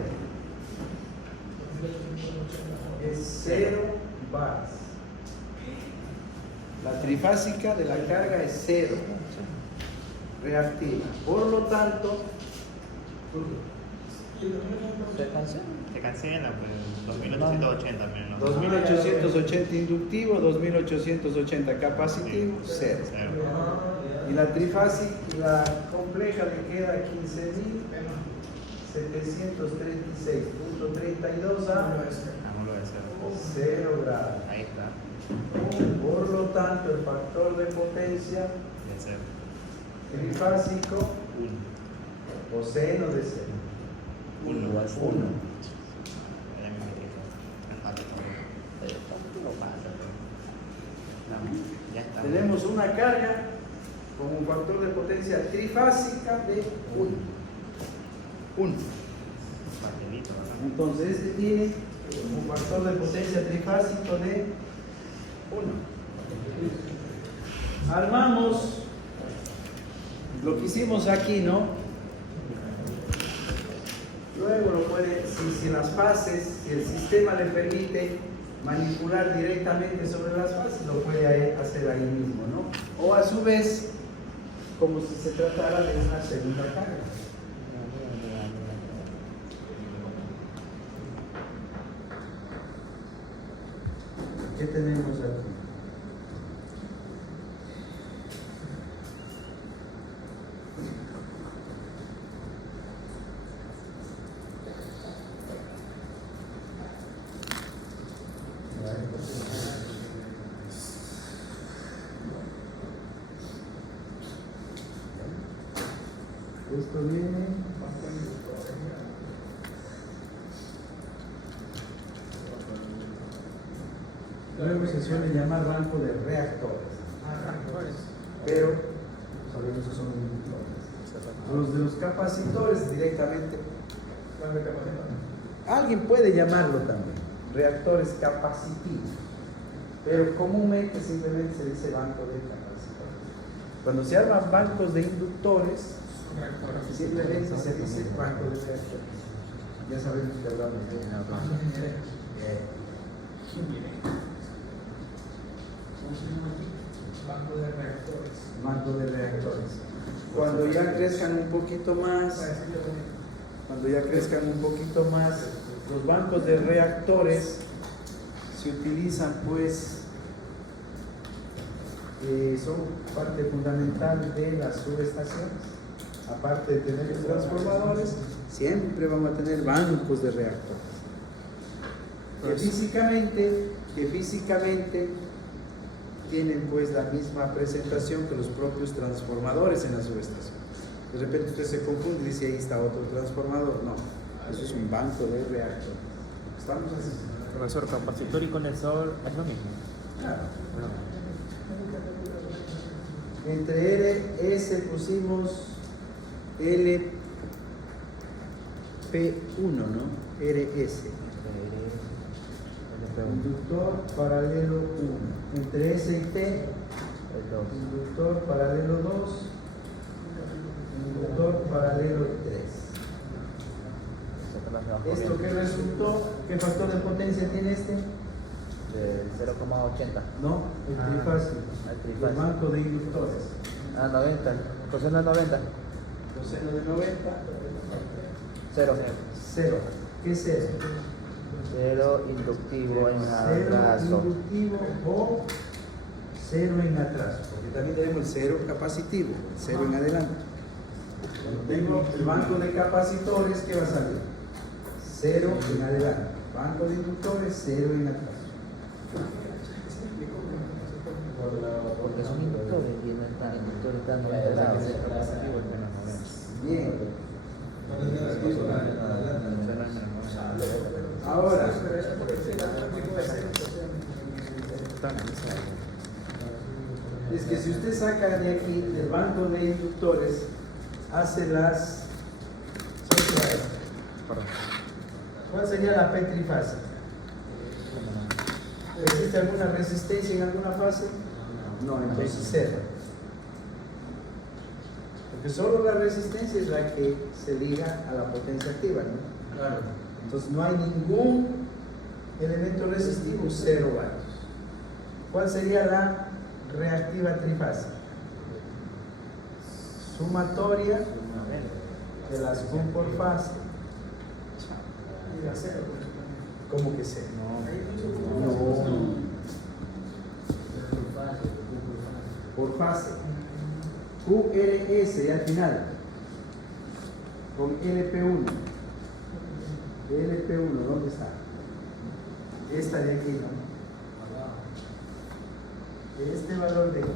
Es 0 bars. La trifásica de la carga es 0. Reactiva. Por lo tanto, ¿Se cancela? Se cancela, pues 2880 menos. 2880 inductivo, 2880 capacitivo, 0. Cero. Y la trifásica, la compleja le queda 15.736.32 a Ángulo de cero. 0 grados. Ahí está. Por lo tanto, el factor de potencia De cero. trifásico o seno de 0. Uno. Igual 1. Ya me metí. Me falta todo. Ya está. Tenemos una carga con un factor de potencia trifásica de 1. 1. Pastelito, ¿verdad? Entonces, este tiene un factor de potencia trifásico de 1. Armamos lo que hicimos aquí, ¿no? Luego lo puede, si las fases, si el sistema le permite manipular directamente sobre las fases, lo puede hacer ahí mismo, ¿no? O a su vez, como si se tratara de una segunda carga. ¿Qué tenemos aquí? Esto viene luego se suele llamar rango de reactores, pero sabemos que son inductores. Los de los capacitores directamente, alguien puede llamarlo también reactores capacitivos, pero comúnmente simplemente se dice banco de capacitores. Cuando se arman bancos de inductores, simplemente se dice banco de reactores. Ya sabemos que hablamos de banco de reactores. Cuando ya crezcan un poquito más, los bancos de reactores se utilizan, pues, son parte fundamental de las subestaciones. Aparte de tener los transformadores, siempre vamos a tener bancos de reactores. Que físicamente tienen pues la misma presentación que los propios transformadores en la subestación. De repente usted se confunde y dice ahí está otro transformador. No, eso es un banco de reactores. ¿Estamos así? Profesor, capacitor y condensador es lo mismo. Claro. Entre RS pusimos LP1, ¿no? RS. Inductor paralelo 1. Entre S y T, El 2. inductor paralelo 2, inductor paralelo 3. ¿Esto qué resultó? ¿Qué factor de potencia tiene este? De 0,80. No, el trifásico. El El trifásico. banco de inductores. Ah, 90. Coseno de 90. Coseno de 90, 0. 0. ¿Qué es 0? 0 inductivo en 0 atraso. inductivo o 0 en atraso. Porque también tenemos el 0 capacitivo, 0 en adelante. Cuando tengo el banco de capacitores, ¿qué va a salir? 0 en adelante. Banco de inductores, 0 en atraso. Porque son inductores y no están inductores están 90 grados. Bien. Ahora, es que si usted saca de aquí, del banco de inductores, hace las... ¿Cuál sería la P trifásica? ¿Existe alguna resistencia en alguna fase? No, entonces 0. Porque solo la resistencia es la que se liga a la potencia activa, ¿no? Claro. Entonces no hay ningún elemento resistivo, 0 vatios. ¿Cuál sería la reactiva trifásica? Sumatoria de las Q por fase. Y la 0. ¿Cómo que 0? No. Por fase. QRS y al final. Con LP1. LP1, ¿dónde está? Esta de aquí, ¿no? Este valor de aquí.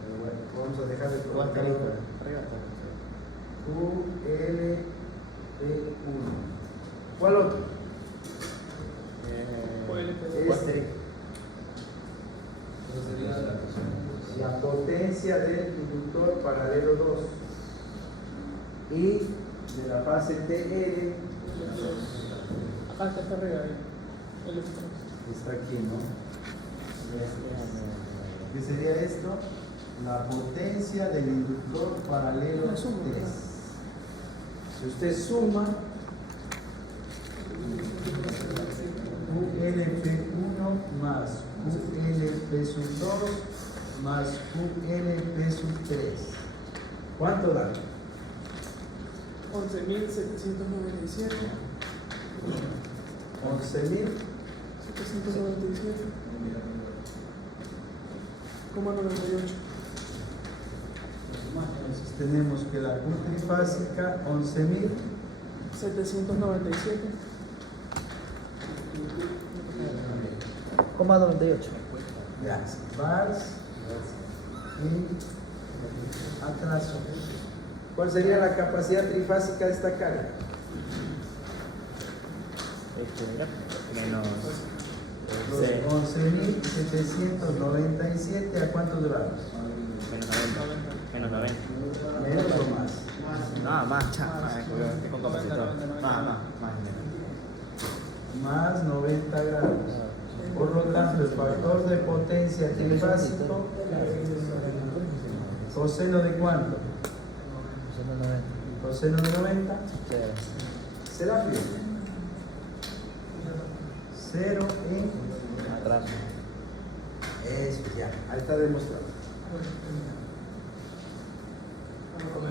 Pero bueno, vamos a dejar de colocar QLP1. ¿Cuál otro? Este. La potencia del inductor paralelo 2 y de la fase TL Acá está arriba. está aquí, ¿no? ¿Qué sería esto? La potencia del inductor paralelo 3. Si usted suma QLP1 más QLP2 más QLP3, ¿cuánto da? 11.797. 11.000. 797,98. Entonces tenemos que la Q trifásica 11.000. 797. 98. Ya, bars y atraso. ¿Cuál sería la capacidad trifásica de esta carga? Menos Los 11.797, ¿a cuántos grados? Menos 90. ¿Menos o más? No, más, con capacitor. Más. Más 90 grados. Por lo tanto, el factor de potencia trifásico, coseno de cuánto? Coseno de 90, será fijo. 0 en Atraso. eso, ya, ahí está demostrado.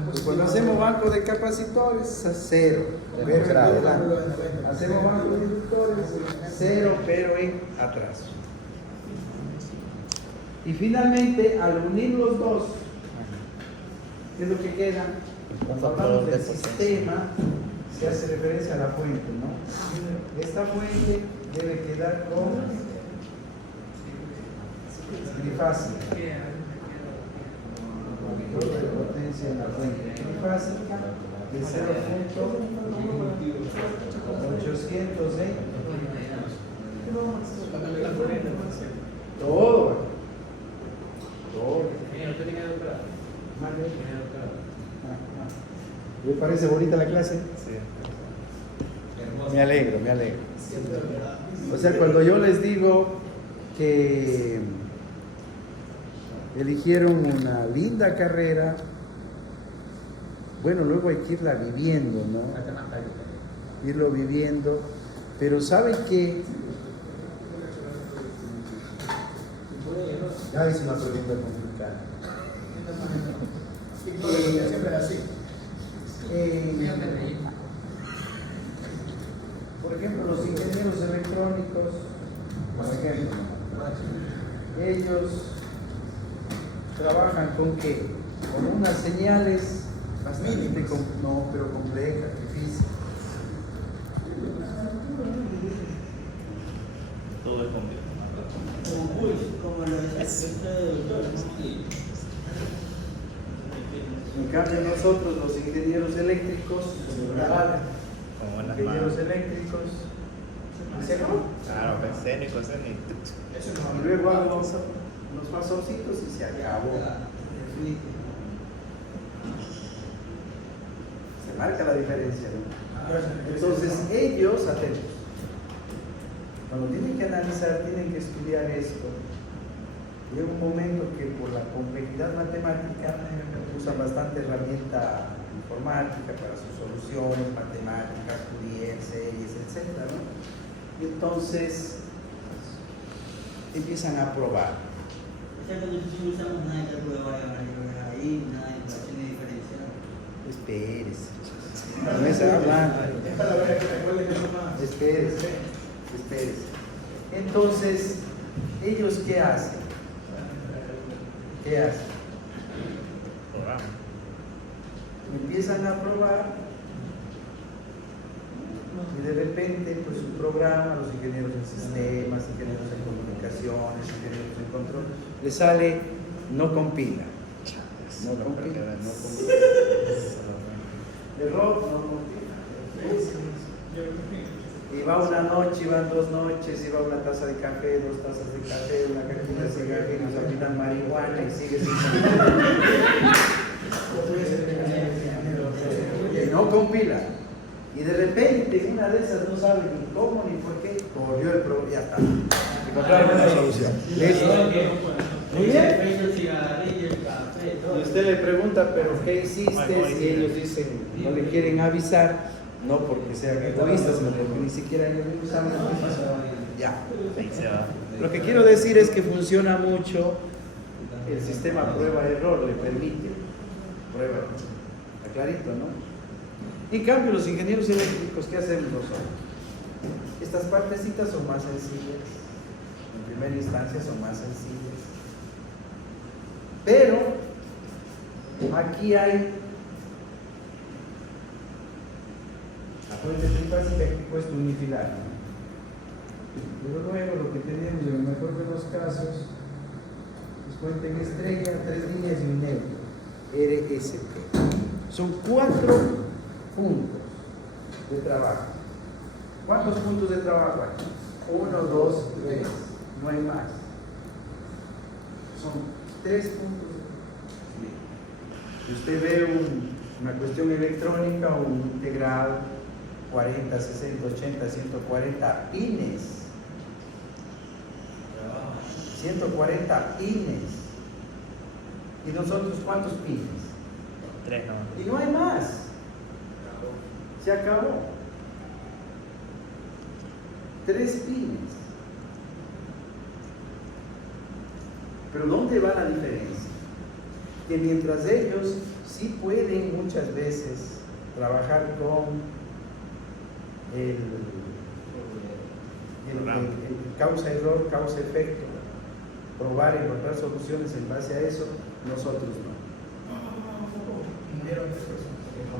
Pues cuando hacemos banco de capacitores, a 0. Pero en adelante. Hacemos banco de inductores, 0, pero en atraso. Y finalmente, al unir los dos, ¿qué es lo que queda? Cuando hablamos del sistema, se hace referencia a la fuente, ¿no? Esta fuente debe quedar con trifásica. Factor de potencia en la fuente trifásica de 0.800 todo. ¿Le parece bonita la clase? Hermoso. me alegro. O sea, cuando yo les digo que eligieron una linda carrera, bueno, luego hay que irla viviendo, ¿no? Irlo viviendo, pero ¿sabe qué? Ya hice una pregunta complicada. Siempre es así. Por ejemplo, los ingenieros electrónicos, por ejemplo, ellos trabajan con qué? Con unas señales bastante pero complejas, difíciles. Todo es En cambio nosotros, los ingenieros eléctricos, como las ingenieros manos. eléctricos, ¿se acabó? Claro, pensé, Y luego hago unos pasoncitos y se acabó. Se marca la diferencia, ¿no? Entonces ellos, atentos, cuando tienen que analizar, tienen que estudiar esto. Llega un momento que por la complejidad matemática usan bastante herramienta informática para sus soluciones, matemáticas, Fourier, series, etc., ¿no? Y entonces empiezan a probar. O sea, cuando nosotros usamos nada de prueba ahí, nada de ecuaciones diferenciales. Espérese. No me está hablando. Es para ver que recuerden eso más. Espérese. Entonces, ¿ellos qué hacen? ¿Qué hacen? Programa. Empiezan a probar y de repente, pues su programa, los ingenieros en sistemas, ingenieros en comunicaciones, ingenieros en control, le sale no compila. No compila. Error, no compila. Y va una noche, y van 2 noches, y va una taza de café, 2 tazas de café, una cajita de cigarrillos, aplican marihuana y sigue sin y no compila. Y de repente una de esas no sabe ni cómo ni por qué, corrió el problema, ya está. Encontraron una solución. ¿Listo? Muy bien. Y usted le pregunta, ¿pero qué hiciste? Y ellos dicen, no le quieren avisar, no porque sean egoístas, sino porque ni siquiera ellos mismos saben lo que pasó. Ya. Lo que quiero decir es que funciona mucho el sistema prueba-error, le permite prueba. Está clarito, ¿no? En cambio, los ingenieros eléctricos, ¿qué hacemos nosotros? Estas partecitas son más sencillas, en primera instancia son más sencillas, pero aquí hay la fuente trifásica que cuesta unifilar, ¿no? Pero luego lo que tenemos en el mejor de los casos es fuente en estrella, 3 líneas y un neutro, RSP. Son 4 puntos de trabajo. ¿Cuántos puntos de trabajo hay? 1, 2, 3. No hay más. Son 3 puntos. Si usted ve una cuestión electrónica o un integral, 40, 60, 80, 140 pines. 140 pines. ¿Y nosotros cuántos pines? 3 no. Y no hay más. Se acabó. 3 pines. Pero ¿dónde va la diferencia? Que mientras ellos sí pueden muchas veces trabajar con el causa-error, causa-efecto, probar, encontrar soluciones en base a eso, nosotros no.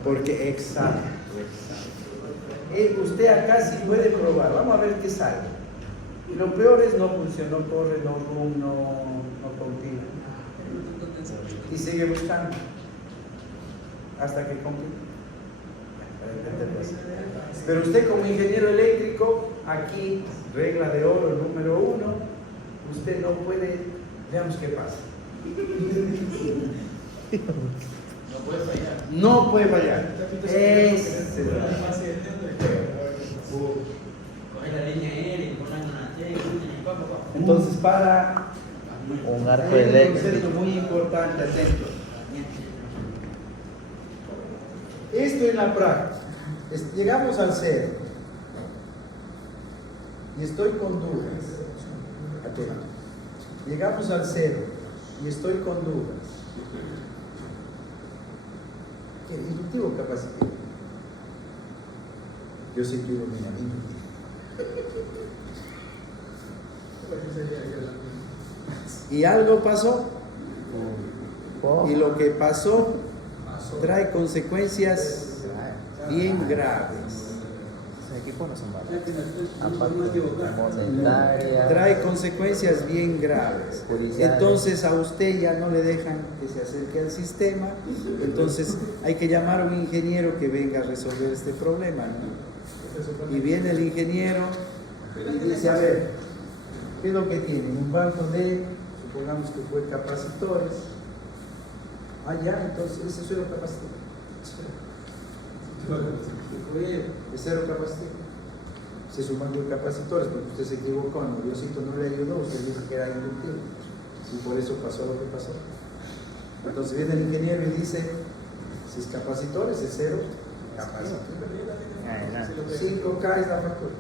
Porque exacto. Usted acá sí puede probar, vamos a ver qué sale. Y lo peor es no funcionó, corre, no room, no compila. Y sigue buscando hasta que compila. Pero usted como ingeniero eléctrico, aquí, regla de oro número 1, usted no puede, veamos qué pasa. No puede fallar. la línea aérea, por la ganancia, Entonces, para Un arco hay un eléctrico. concepto muy importante, atento. Esto en la práctica. Llegamos al cero. Y estoy con dudas. Atento. Llegamos al cero. Y estoy con dudas. ¿Qué? ¿Inductivo o capacitivo? Yo sí quiero inductivo. Y algo pasó. Y lo que pasó trae consecuencias bien graves. Ese equipo no son malos. Monetaria. Trae consecuencias bien graves. Judiciales. Entonces a usted ya no le dejan que se acerque al sistema. Entonces hay que llamar a un ingeniero que venga a resolver este problema, ¿no? Y viene el ingeniero y dice, a ver, ¿qué es lo que tienen? Un banco de, supongamos que fue capacitores. Ah, ya, entonces ese cero capacitor. Es cero capacitor. Se suman dos capacitores porque usted se equivocó, no, Diosito no le ayudó, usted dijo que era inductivo. Y por eso pasó lo que pasó. Entonces viene el ingeniero y dice, si es capacitores, es cero capacitor. 5K es la factura.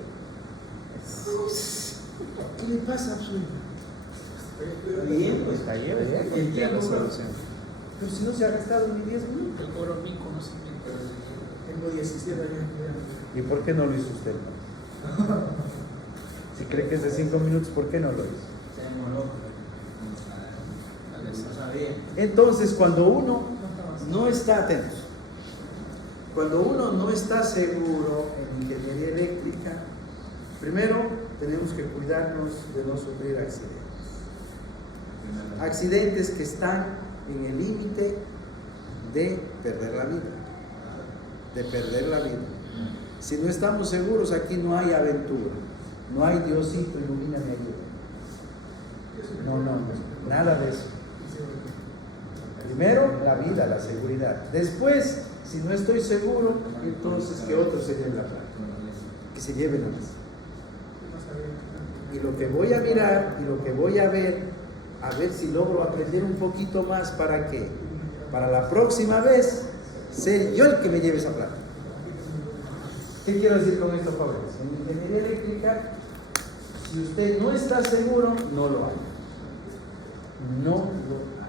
¿Qué le pasa a su hijo? Bien, pues. Está bien, El ya la tiempo, solución. Pero si no se ha gastado ni 10 minutos. El cobro mi conocimiento. Tengo 17 años estudiando. ¿Y por qué no lo hizo usted? Si cree que es de 5 minutos, ¿por qué no lo hizo? Se demoró. No sabía. Entonces, cuando uno no está atento, cuando uno no está seguro en ingeniería eléctrica, primero tenemos que cuidarnos de no sufrir accidentes. Accidentes que están en el límite de perder la vida. De perder la vida. Si no estamos seguros, aquí no hay aventura. No hay Diosito, ilumíname, ayuda. No, nada de eso. Primero, la vida, la seguridad. Después, si no estoy seguro, entonces que otros se lleven la plata. Que se lleven la plata. Y lo que voy a mirar y lo que voy a ver si logro aprender un poquito más. ¿Para qué? Para la próxima vez, ser yo el que me lleve esa plata. ¿Qué quiero decir con esto, jóvenes? En ingeniería eléctrica, si usted no está seguro, no lo haga. No lo haga.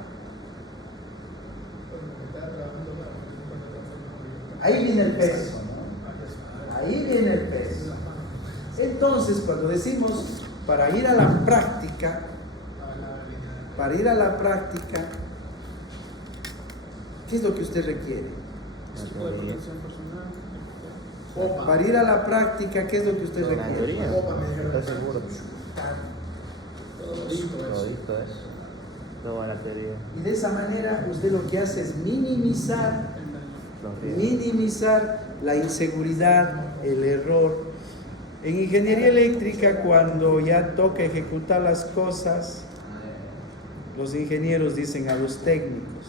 Ahí viene el peso, ¿no? Ahí viene el peso. Entonces, cuando decimos para ir a la práctica, ¿qué es lo que usted requiere? Para ir a la práctica, ¿qué es lo que usted La requiere? mayoría. ¿Estás seguro? Todito eso. Todito eso. Toda la teoría. Y de esa manera usted lo que hace es minimizar la inseguridad, el error. En ingeniería eléctrica, cuando ya toca ejecutar las cosas, los ingenieros dicen a los técnicos,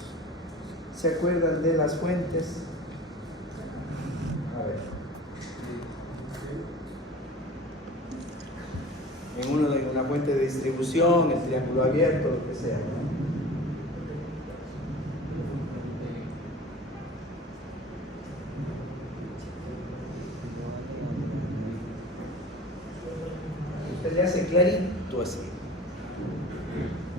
¿se acuerdan de las fuentes? A ver. En una fuente de distribución, el triángulo abierto, lo que sea, ¿no? Usted le hace clarito así,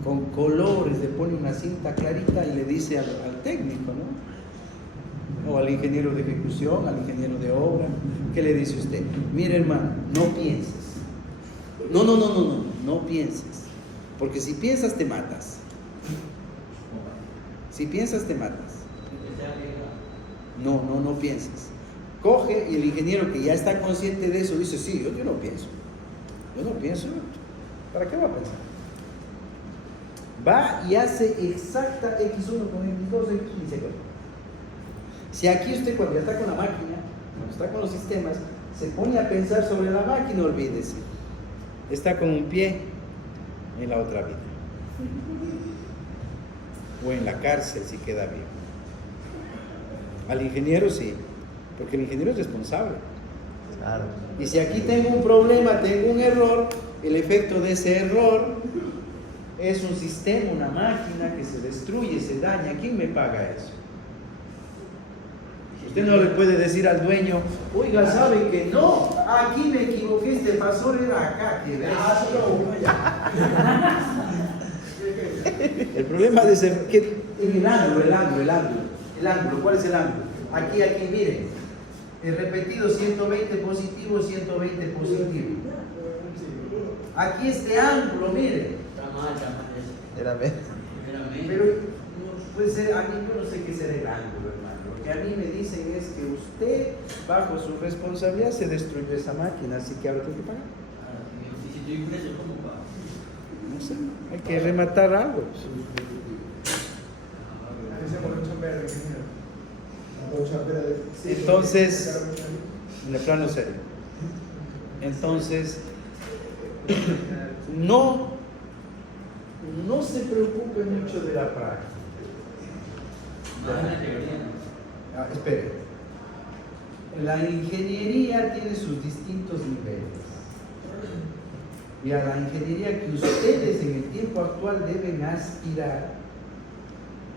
con colores, le pone una cinta clarita y le dice al técnico, ¿no? O al ingeniero de ejecución, al ingeniero de obra, ¿qué le dice usted? Mire, hermano, no pienses. No pienses. Porque si piensas te matas. Si piensas te matas. No pienses. Coge y el ingeniero que ya está consciente de eso dice, sí, yo no pienso. ¿Para qué va a pensar? Va y hace exacta X1 con X2, X1 y se corta. Si aquí usted cuando ya está con la máquina, cuando está con los sistemas, se pone a pensar sobre la máquina, olvídese. Está con un pie en la otra vida. O en la cárcel si queda vivo. Al ingeniero sí, porque el ingeniero es responsable. Claro. Y si aquí tengo un problema, tengo un error, el efecto de ese error es un sistema, una máquina que se destruye, se daña. ¿Quién me paga eso? Usted no le puede decir al dueño, oiga, ¿sabe que no? Aquí me equivoqué, este pastor era acá, que ves. El problema de ese, que en el ángulo, ¿cuál es el ángulo? Aquí, miren, el repetido 120 positivo, 120 positivo. Aquí este ángulo, miren. Está mal eso. Era ver. Pero no puede ser, a mí yo no sé qué será el ángulo, hermano. Lo que a mí me dicen es que usted, bajo su responsabilidad, se destruyó esa máquina, así que ahora tiene que pagar. Y si estoy preso, ¿cómo pago? No sé, hay que rematar algo. Entonces, en el plano serio. Entonces, no se preocupe mucho de la práctica. No es una teoría, ¿no? Espere. La ingeniería tiene sus distintos niveles. Y a la ingeniería que ustedes en el tiempo actual deben aspirar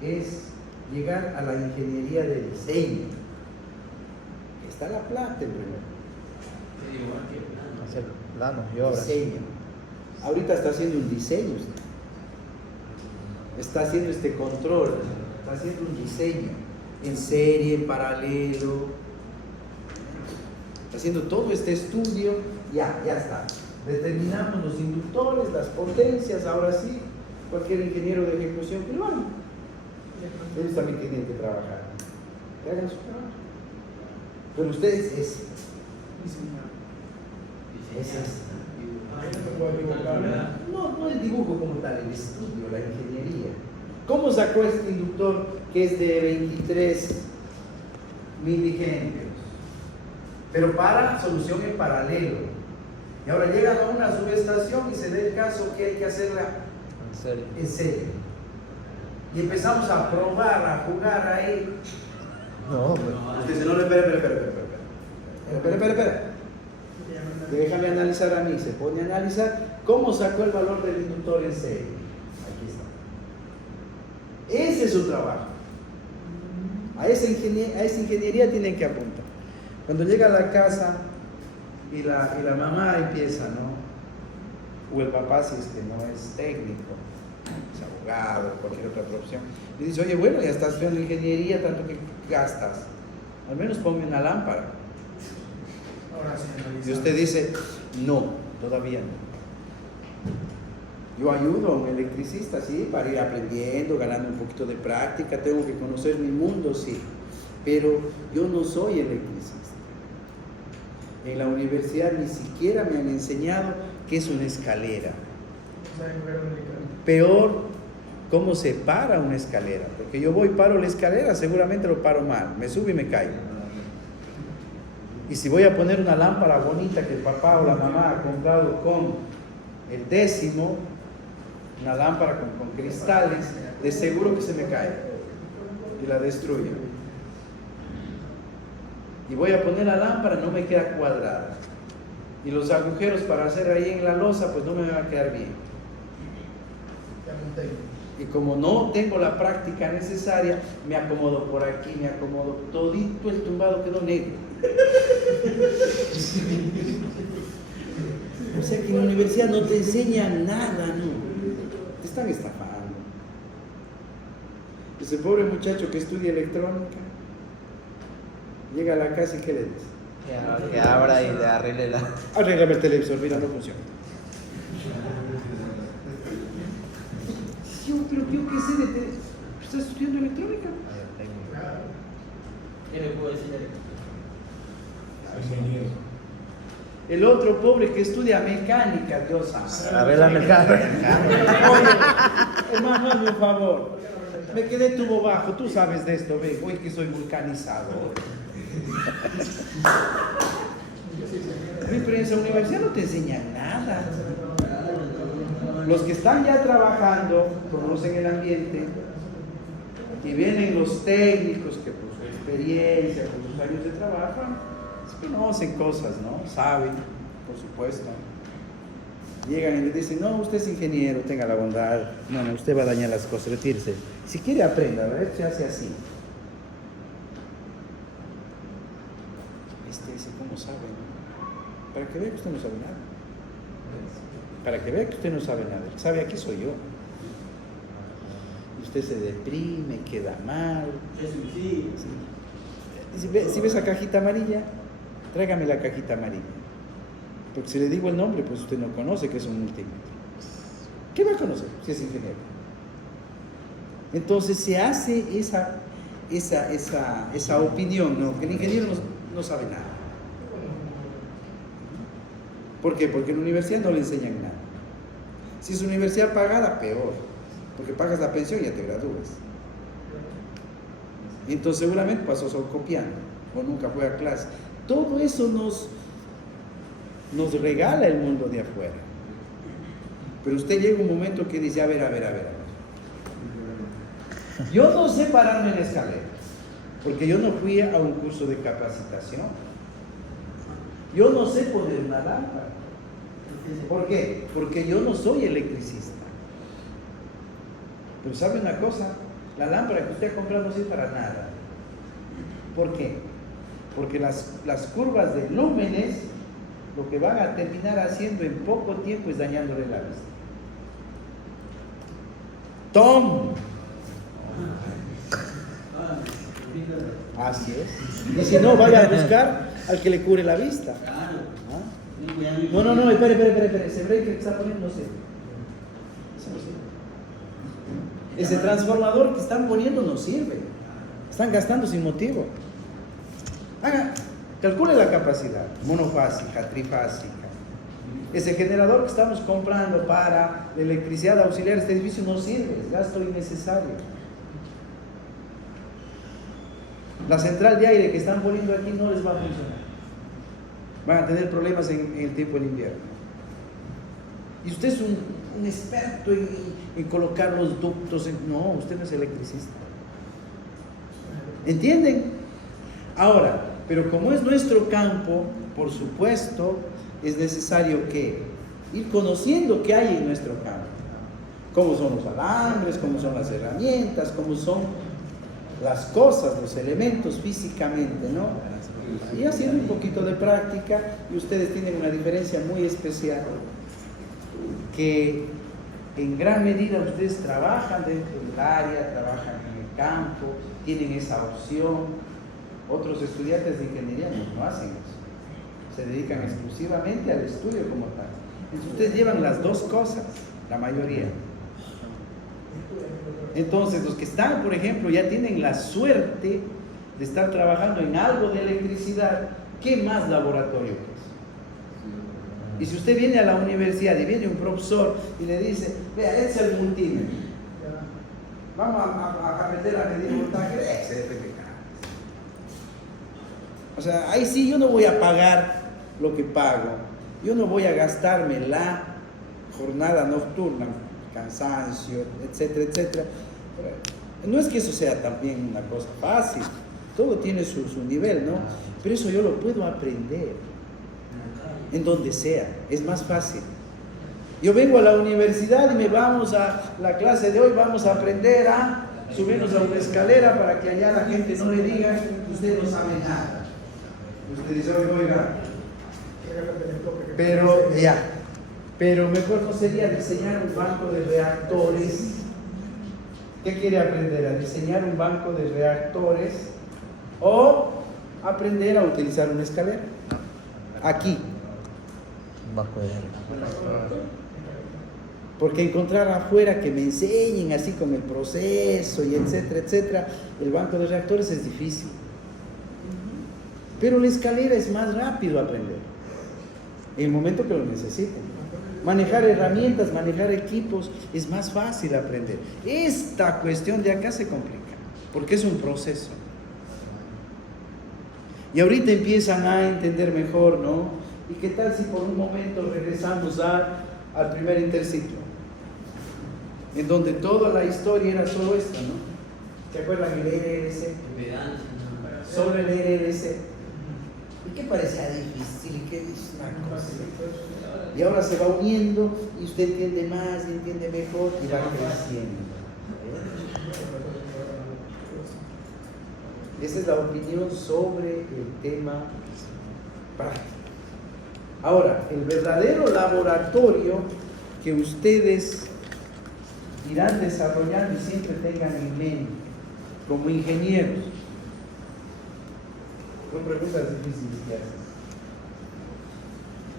es llegar a la ingeniería de diseño. Está la plata en primer. Igual que plano. Hacer planos y obras. Diseño. Ahorita está haciendo un diseño usted. Está haciendo este control. Está haciendo un diseño. En serie, en paralelo. Está haciendo todo este estudio. Ya está. Determinamos los inductores, las potencias. Ahora sí, cualquier ingeniero de ejecución privado. Ellos también tienen que trabajar. Que hagan su trabajo. Pero ustedes es no el dibujo como tal, el estudio, la ingeniería. ¿Cómo sacó este inductor que es de 23 milihenrios? Pero para solución en paralelo. Y ahora llegan a una subestación y se da el caso que hay que hacerla En serio. en serio. Y empezamos a probar, a jugar ahí. No, pues. Usted dice, no, espera. Déjame analizar a mí. Se pone a analizar cómo sacó el valor del inductor en serie. Aquí está. Ese es su trabajo. A esa ingeniería tienen que apuntar. Cuando llega a la casa y la mamá empieza, ¿no? O el papá, si es que no es técnico, es abogado, cualquier otra profesión, y dice, oye, bueno, ya estás estudiando ingeniería, tanto que gastas, al menos ponme una lámpara. Y usted dice, no, todavía no. Yo ayudo a un electricista, sí, para ir aprendiendo, ganando un poquito de práctica, tengo que conocer mi mundo, sí, pero yo no soy electricista. En la universidad ni siquiera me han enseñado qué es una escalera. Peor, cómo se para una escalera, porque yo voy, paro la escalera, seguramente lo paro mal, me subo y me caigo. Y si voy a poner una lámpara bonita que el papá o la mamá ha comprado con el décimo, una lámpara con cristales, de seguro que se me cae y la destruyo. Y voy a poner la lámpara, no me queda cuadrada. Y los agujeros para hacer ahí en la losa, pues no me van a quedar bien. Y como no tengo la práctica necesaria, me acomodo por aquí, me acomodo todito, el tumbado quedó negro. O sea que en la universidad no te enseñan nada, no. Te están estafando. Ese pobre muchacho que estudia electrónica, llega a la casa y ¿qué le dice? Que abra y le arregle la. Arréglame el televisor, mira, no funciona. Pero yo qué sé de ¿estás estudiando electrónica? ¿Qué le puedo decir? El otro pobre que estudia mecánica, Dios santo. A ver la mecánica. Oye, hermano, hazme un favor. Me quedé tubo bajo, tú sabes de esto, ve, hoy que soy vulcanizado. Mi experiencia en la universidad no te enseña nada. Los que están ya trabajando, conocen el ambiente, y vienen los técnicos que por su experiencia, por sus años de trabajo, conocen cosas, ¿no? Saben, por supuesto. Llegan y le dicen, no, usted es ingeniero, tenga la bondad. No, usted va a dañar las cosas, retírese. Si quiere, aprenda, a ver, se hace así. Dice, ¿cómo sabe? Para que vea que usted no sabe nada. Para que vea que usted no sabe nada. Sabe, aquí soy yo. Y usted se deprime, queda mal. Sí. Si ve esa cajita amarilla, tráigame la cajita amarilla. Porque si le digo el nombre, pues usted no conoce que es un multímetro. ¿Qué va a conocer si es ingeniero? Entonces se hace esa opinión, ¿no? Que el ingeniero no sabe nada. ¿Por qué? Porque en la universidad no le enseñan nada. Si es universidad pagada, peor. Porque pagas la pensión y ya te gradúas. Y entonces seguramente pasó solo copiando o nunca fue a clase. Todo eso nos regala el mundo de afuera. Pero usted llega un momento que dice, a ver. Yo no sé pararme en la escalera, porque yo no fui a un curso de capacitación. Yo no sé poner una lámpara. ¿Por qué? Porque yo no soy electricista. Pero ¿sabe una cosa? La lámpara que usted ha comprado no sirve para nada. ¿Por qué? Porque las curvas de lúmenes lo que van a terminar haciendo en poco tiempo es dañándole la vista. ¡Tom! Así es. Y si no, vaya a buscar al que le cure la vista. No, espere. Ese break que está poniendo no sirve. Eso no sirve. Ese transformador que están poniendo no sirve. Están gastando sin motivo. Calcule la capacidad, monofásica, trifásica. Ese generador que estamos comprando para la electricidad auxiliar de este edificio no sirve, es gasto innecesario. La central de aire que están poniendo aquí no les va a funcionar. Van a tener problemas en el tiempo del invierno. Y usted es un experto en colocar los ductos. No, usted no es electricista. ¿Entienden? Ahora, pero como es nuestro campo, por supuesto, es necesario que ir conociendo qué hay en nuestro campo. Cómo son los alambres, cómo son las herramientas, cómo son las cosas, los elementos físicamente, ¿no? Y haciendo un poquito de práctica, y ustedes tienen una diferencia muy especial, que en gran medida ustedes trabajan dentro del área, trabajan en el campo, tienen esa opción. Otros estudiantes de ingeniería no hacen eso, se dedican exclusivamente al estudio como tal. Entonces ustedes llevan las dos cosas, la mayoría. Entonces los que están, por ejemplo, ya tienen la suerte de estar trabajando en algo de electricidad, ¿qué más laboratorio es? Y si usted viene a la universidad y viene un profesor y le dice, vea, este es el multímetro, vamos a meter a medir voltaje, o sea, ahí sí yo no voy a pagar lo que pago, yo no voy a gastarme la jornada nocturna, cansancio, etcétera. No es que eso sea también una cosa fácil, todo tiene su nivel, ¿no? Pero eso yo lo puedo aprender en donde sea, es más fácil. Yo vengo a la universidad y me vamos a la clase de hoy, vamos a aprender a subirnos a una escalera para que allá la gente no le diga que usted no sabe nada. Usted dice, oiga, pero mejor no sería diseñar un banco de reactores. ¿Qué quiere aprender? ¿A diseñar un banco de reactores o aprender a utilizar una escalera? Aquí. Bajo de Porque encontrar afuera que me enseñen así con el proceso y etcétera, el banco de reactores es difícil. Pero la escalera es más rápido aprender, en el momento que lo necesiten. Manejar herramientas, manejar equipos, es más fácil aprender. Esta cuestión de acá se complica, porque es un proceso. Y ahorita empiezan a entender mejor, ¿no? ¿Y qué tal si por un momento regresamos al primer interciclo? En donde toda la historia era solo esta, ¿no? ¿Se acuerdan el RLC? Solo el RLC. ¿Y qué parecía difícil? ¿Qué es una cosa? Y ahora se va uniendo y usted entiende más y entiende mejor y va creciendo. Esa es la opinión sobre el tema práctico. Ahora, el verdadero laboratorio que ustedes irán desarrollando y siempre tengan en mente como ingenieros. Son preguntas difíciles que hacen.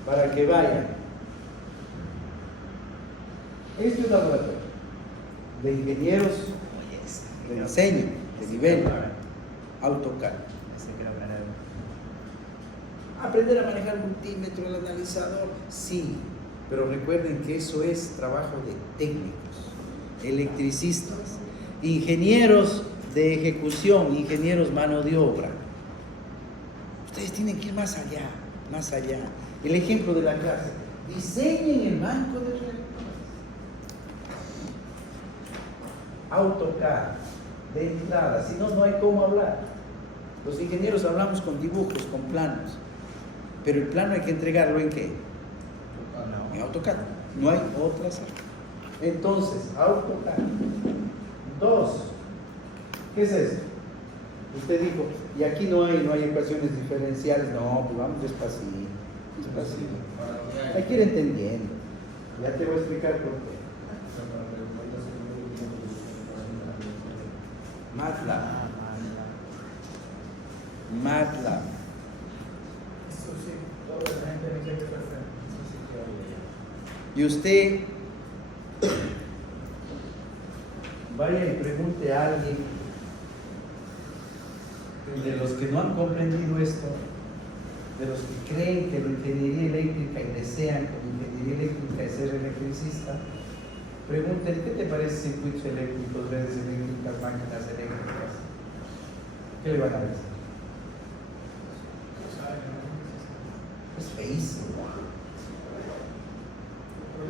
Para que vayan. Este es un laboratorio de ingenieros de diseño, de nivel, AutoCAD. Aprender a manejar el multímetro, el analizador, sí, pero recuerden que eso es trabajo de técnicos, electricistas, ingenieros de ejecución, ingenieros mano de obra. Ustedes tienen que ir más allá, más allá. El ejemplo de la clase, diseñen el banco de reactores. AutoCAD, de entrada, si no, no hay cómo hablar. Los ingenieros hablamos con dibujos, con planos. Pero el plano hay que entregarlo ¿en qué? En AutoCAD. No hay otra salida. Entonces, AutoCAD. 2. ¿Qué es eso? Usted dijo, y aquí no hay ecuaciones diferenciales. No, pues vamos despacito. Despacito. Hay que ir entendiendo. Ya te voy a explicar por qué. MATLAB. Eso sí, toda la gente me dice que perfecto. Y usted vaya y pregunte a alguien de los que no han comprendido esto, de los que creen que la ingeniería eléctrica y desean como ingeniería eléctrica es ser electricista, pregúntenle ¿qué te parece circuitos eléctricos, redes eléctricas, máquinas eléctricas? ¿Qué le van a decir? Es feísimo.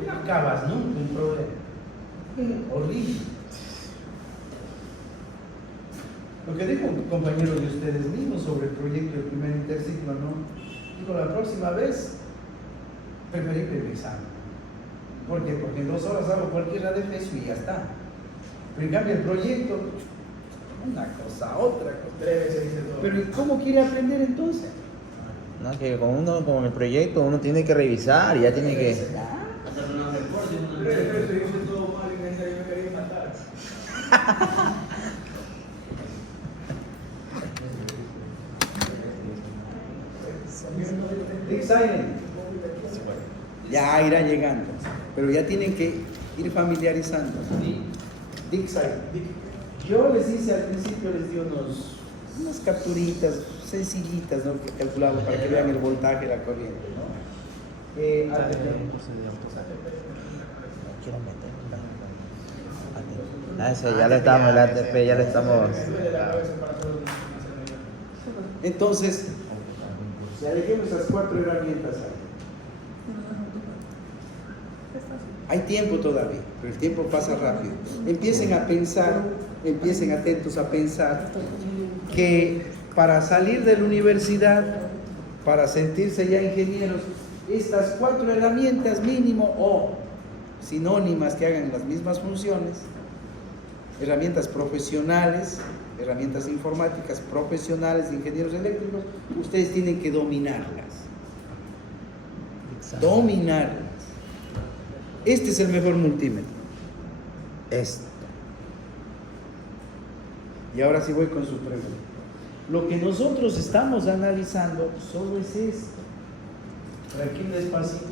No acabas nunca un problema. Horrible. Lo que dijo un compañero de ustedes mismos sobre el proyecto del primer interciclo, ¿no? Digo, la próxima vez, preferible el examen. ¿Por qué? Porque en 2 horas hago cualquier adefesio y ya está. Pero en cambio el proyecto, una cosa, otra cosa. 3 veces dice todo. Pero ¿y cómo quiere aprender entonces? No, que con el proyecto uno tiene que revisar, ya tiene que... Hacer una reporte, una 3 veces dice todo mal y gente me quería matar. Dick Silent. Ya irá llegando, pero ya tienen que ir familiarizando. Dick Silent. Yo les hice al principio, les di unas capturitas sencillitas, ¿no? Que calculamos para que vean el voltaje, la corriente, ¿no? Ese ya le estamos, el ATP ya le estamos... Entonces, ya dejemos esas 4 herramientas ahí. Hay tiempo todavía, pero el tiempo pasa rápido. Empiecen a pensar, empiecen atentos a pensar que para salir de la universidad, para sentirse ya ingenieros, estas 4 herramientas mínimo o sinónimas que hagan las mismas funciones, herramientas profesionales, herramientas informáticas profesionales de ingenieros eléctricos, ustedes tienen que dominarlas. Dominarlas. Este es el mejor multímetro. Esto. Y ahora sí voy con su pregunta. Lo que nosotros estamos analizando solo es esto. Tranquilo, despacito.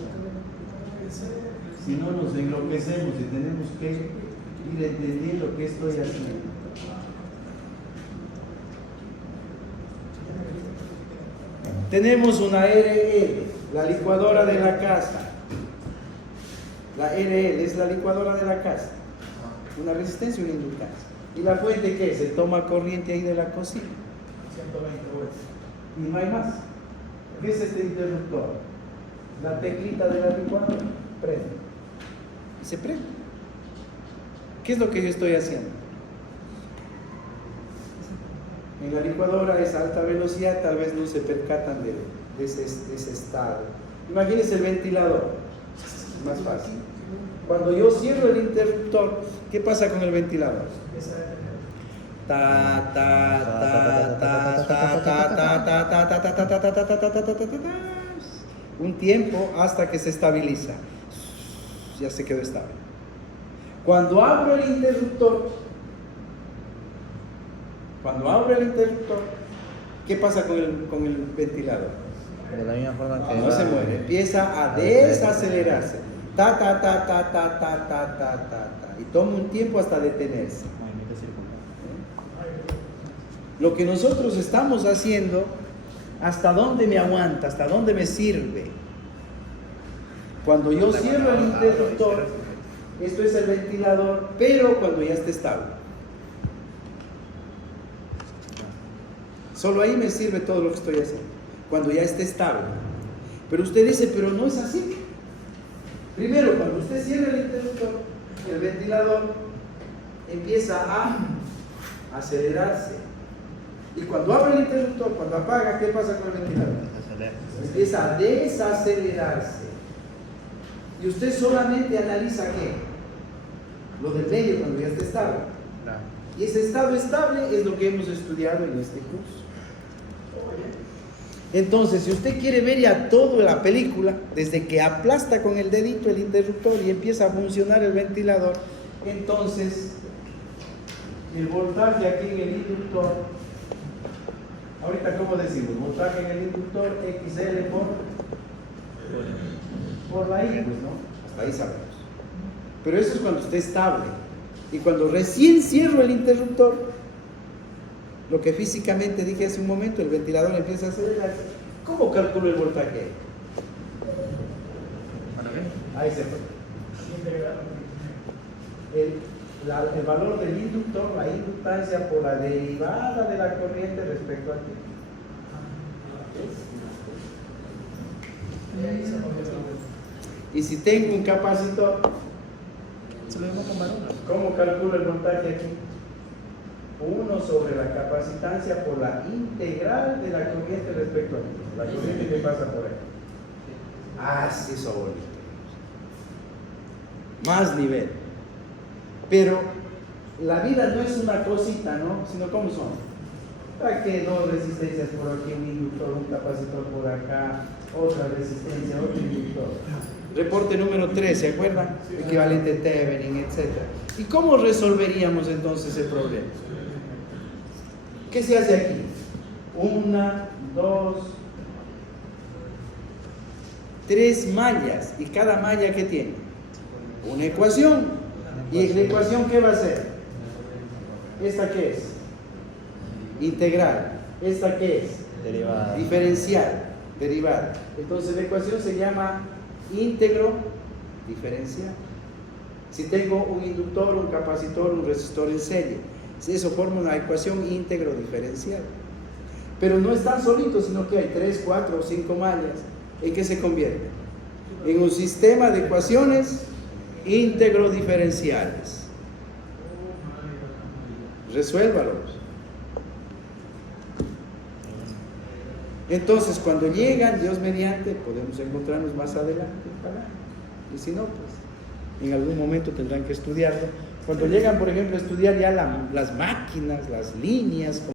Si no nos enloquecemos y tenemos que ir entendiendo qué estoy haciendo. Tenemos una RL, la licuadora de la casa. La RL es la licuadora de la casa. Una resistencia y una inductancia. ¿Y la fuente qué es? Se toma corriente ahí de la cocina. 120 volts. Y no hay más. ¿Qué es este interruptor? La teclita de la licuadora. Prende. Y se prende. ¿Qué es lo que yo estoy haciendo? En la licuadora es alta velocidad, tal vez no se percatan de ese estado. Imagínense el ventilador, más fácil. Cuando yo cierro el interruptor, ¿qué pasa con el ventilador? Ta, ta, ta, ta, ta, ta, ta, ta, ta, ta, ta, ta, ta, ta, ta, ta, ta, ta, ta. Un tiempo hasta que se estabiliza. Ya se quedó estable. Cuando abro el interruptor, ¿qué pasa con el ventilador? De la misma forma que No se mueve, empieza a desacelerarse. Ta, ta, ta, ta, ta, ta, ta, ta, ta. Y toma un tiempo hasta detenerse. Movimiento circular. Lo que nosotros estamos haciendo, ¿hasta dónde me aguanta? ¿Hasta dónde me sirve? Cuando yo cierro el interruptor, esto es el ventilador, pero cuando ya esté estable. Solo ahí me sirve todo lo que estoy haciendo, cuando ya esté estable. Pero usted dice, pero no es así. Primero, cuando usted cierra el interruptor, el ventilador empieza a acelerarse. Y cuando abre el interruptor, cuando apaga, ¿qué pasa con el ventilador? Acelera. Empieza a desacelerarse. Y usted solamente analiza ¿qué? Lo del medio cuando ya está estable. Claro. Y ese estado estable es lo que hemos estudiado en este curso. Entonces, si usted quiere ver ya toda la película, desde que aplasta con el dedito el interruptor y empieza a funcionar el ventilador, entonces el voltaje aquí en el inductor, ahorita ¿cómo decimos? Voltaje en el inductor XL por la I, pues no, hasta ahí sabemos. Pero eso es cuando esté estable. Y cuando recién cierro el interruptor, lo que físicamente dije hace un momento, el ventilador empieza a acelerarse. ¿Cómo calculo el voltaje? ¿Para qué? Ahí se fue. El valor del inductor, la inductancia por la derivada de la corriente respecto a ti. Y si tengo un capacitor, Se lo vemos con varones. ¿cómo calculo el voltaje aquí? 1 sobre la capacitancia por la integral de la corriente respecto a ti. La corriente que pasa por ahí. Así es bonito. Más nivel. Pero la vida no es una cosita, ¿no? Sino ¿cómo son? ¿Para qué dos resistencias por aquí, un inductor, un capacitor por acá, otra resistencia, otro inductor? Reporte número 3, ¿se acuerdan? Equivalente Thevenin, etc. ¿Y cómo resolveríamos entonces el problema? ¿Qué se hace aquí? 1, 2, 3 mallas. ¿Y cada malla qué tiene? Una ecuación. ¿Y la ecuación qué va a ser? ¿Esta qué es? Integral. ¿Esta qué es? derivada. Diferencial. Derivada. Entonces la ecuación se llama íntegro diferencial. Si tengo un inductor, un capacitor, un resistor en serie, eso forma una ecuación íntegro diferencial. Pero no están solitos, sino que hay 3, 4 o 5 mallas. ¿En qué se convierte? En un sistema de ecuaciones íntegro diferenciales. Resuélvalos. Entonces, cuando llegan, Dios mediante, podemos encontrarnos más adelante. Y si no, pues en algún momento tendrán que estudiarlo. Cuando llegan, por ejemplo, a estudiar ya las máquinas, las líneas,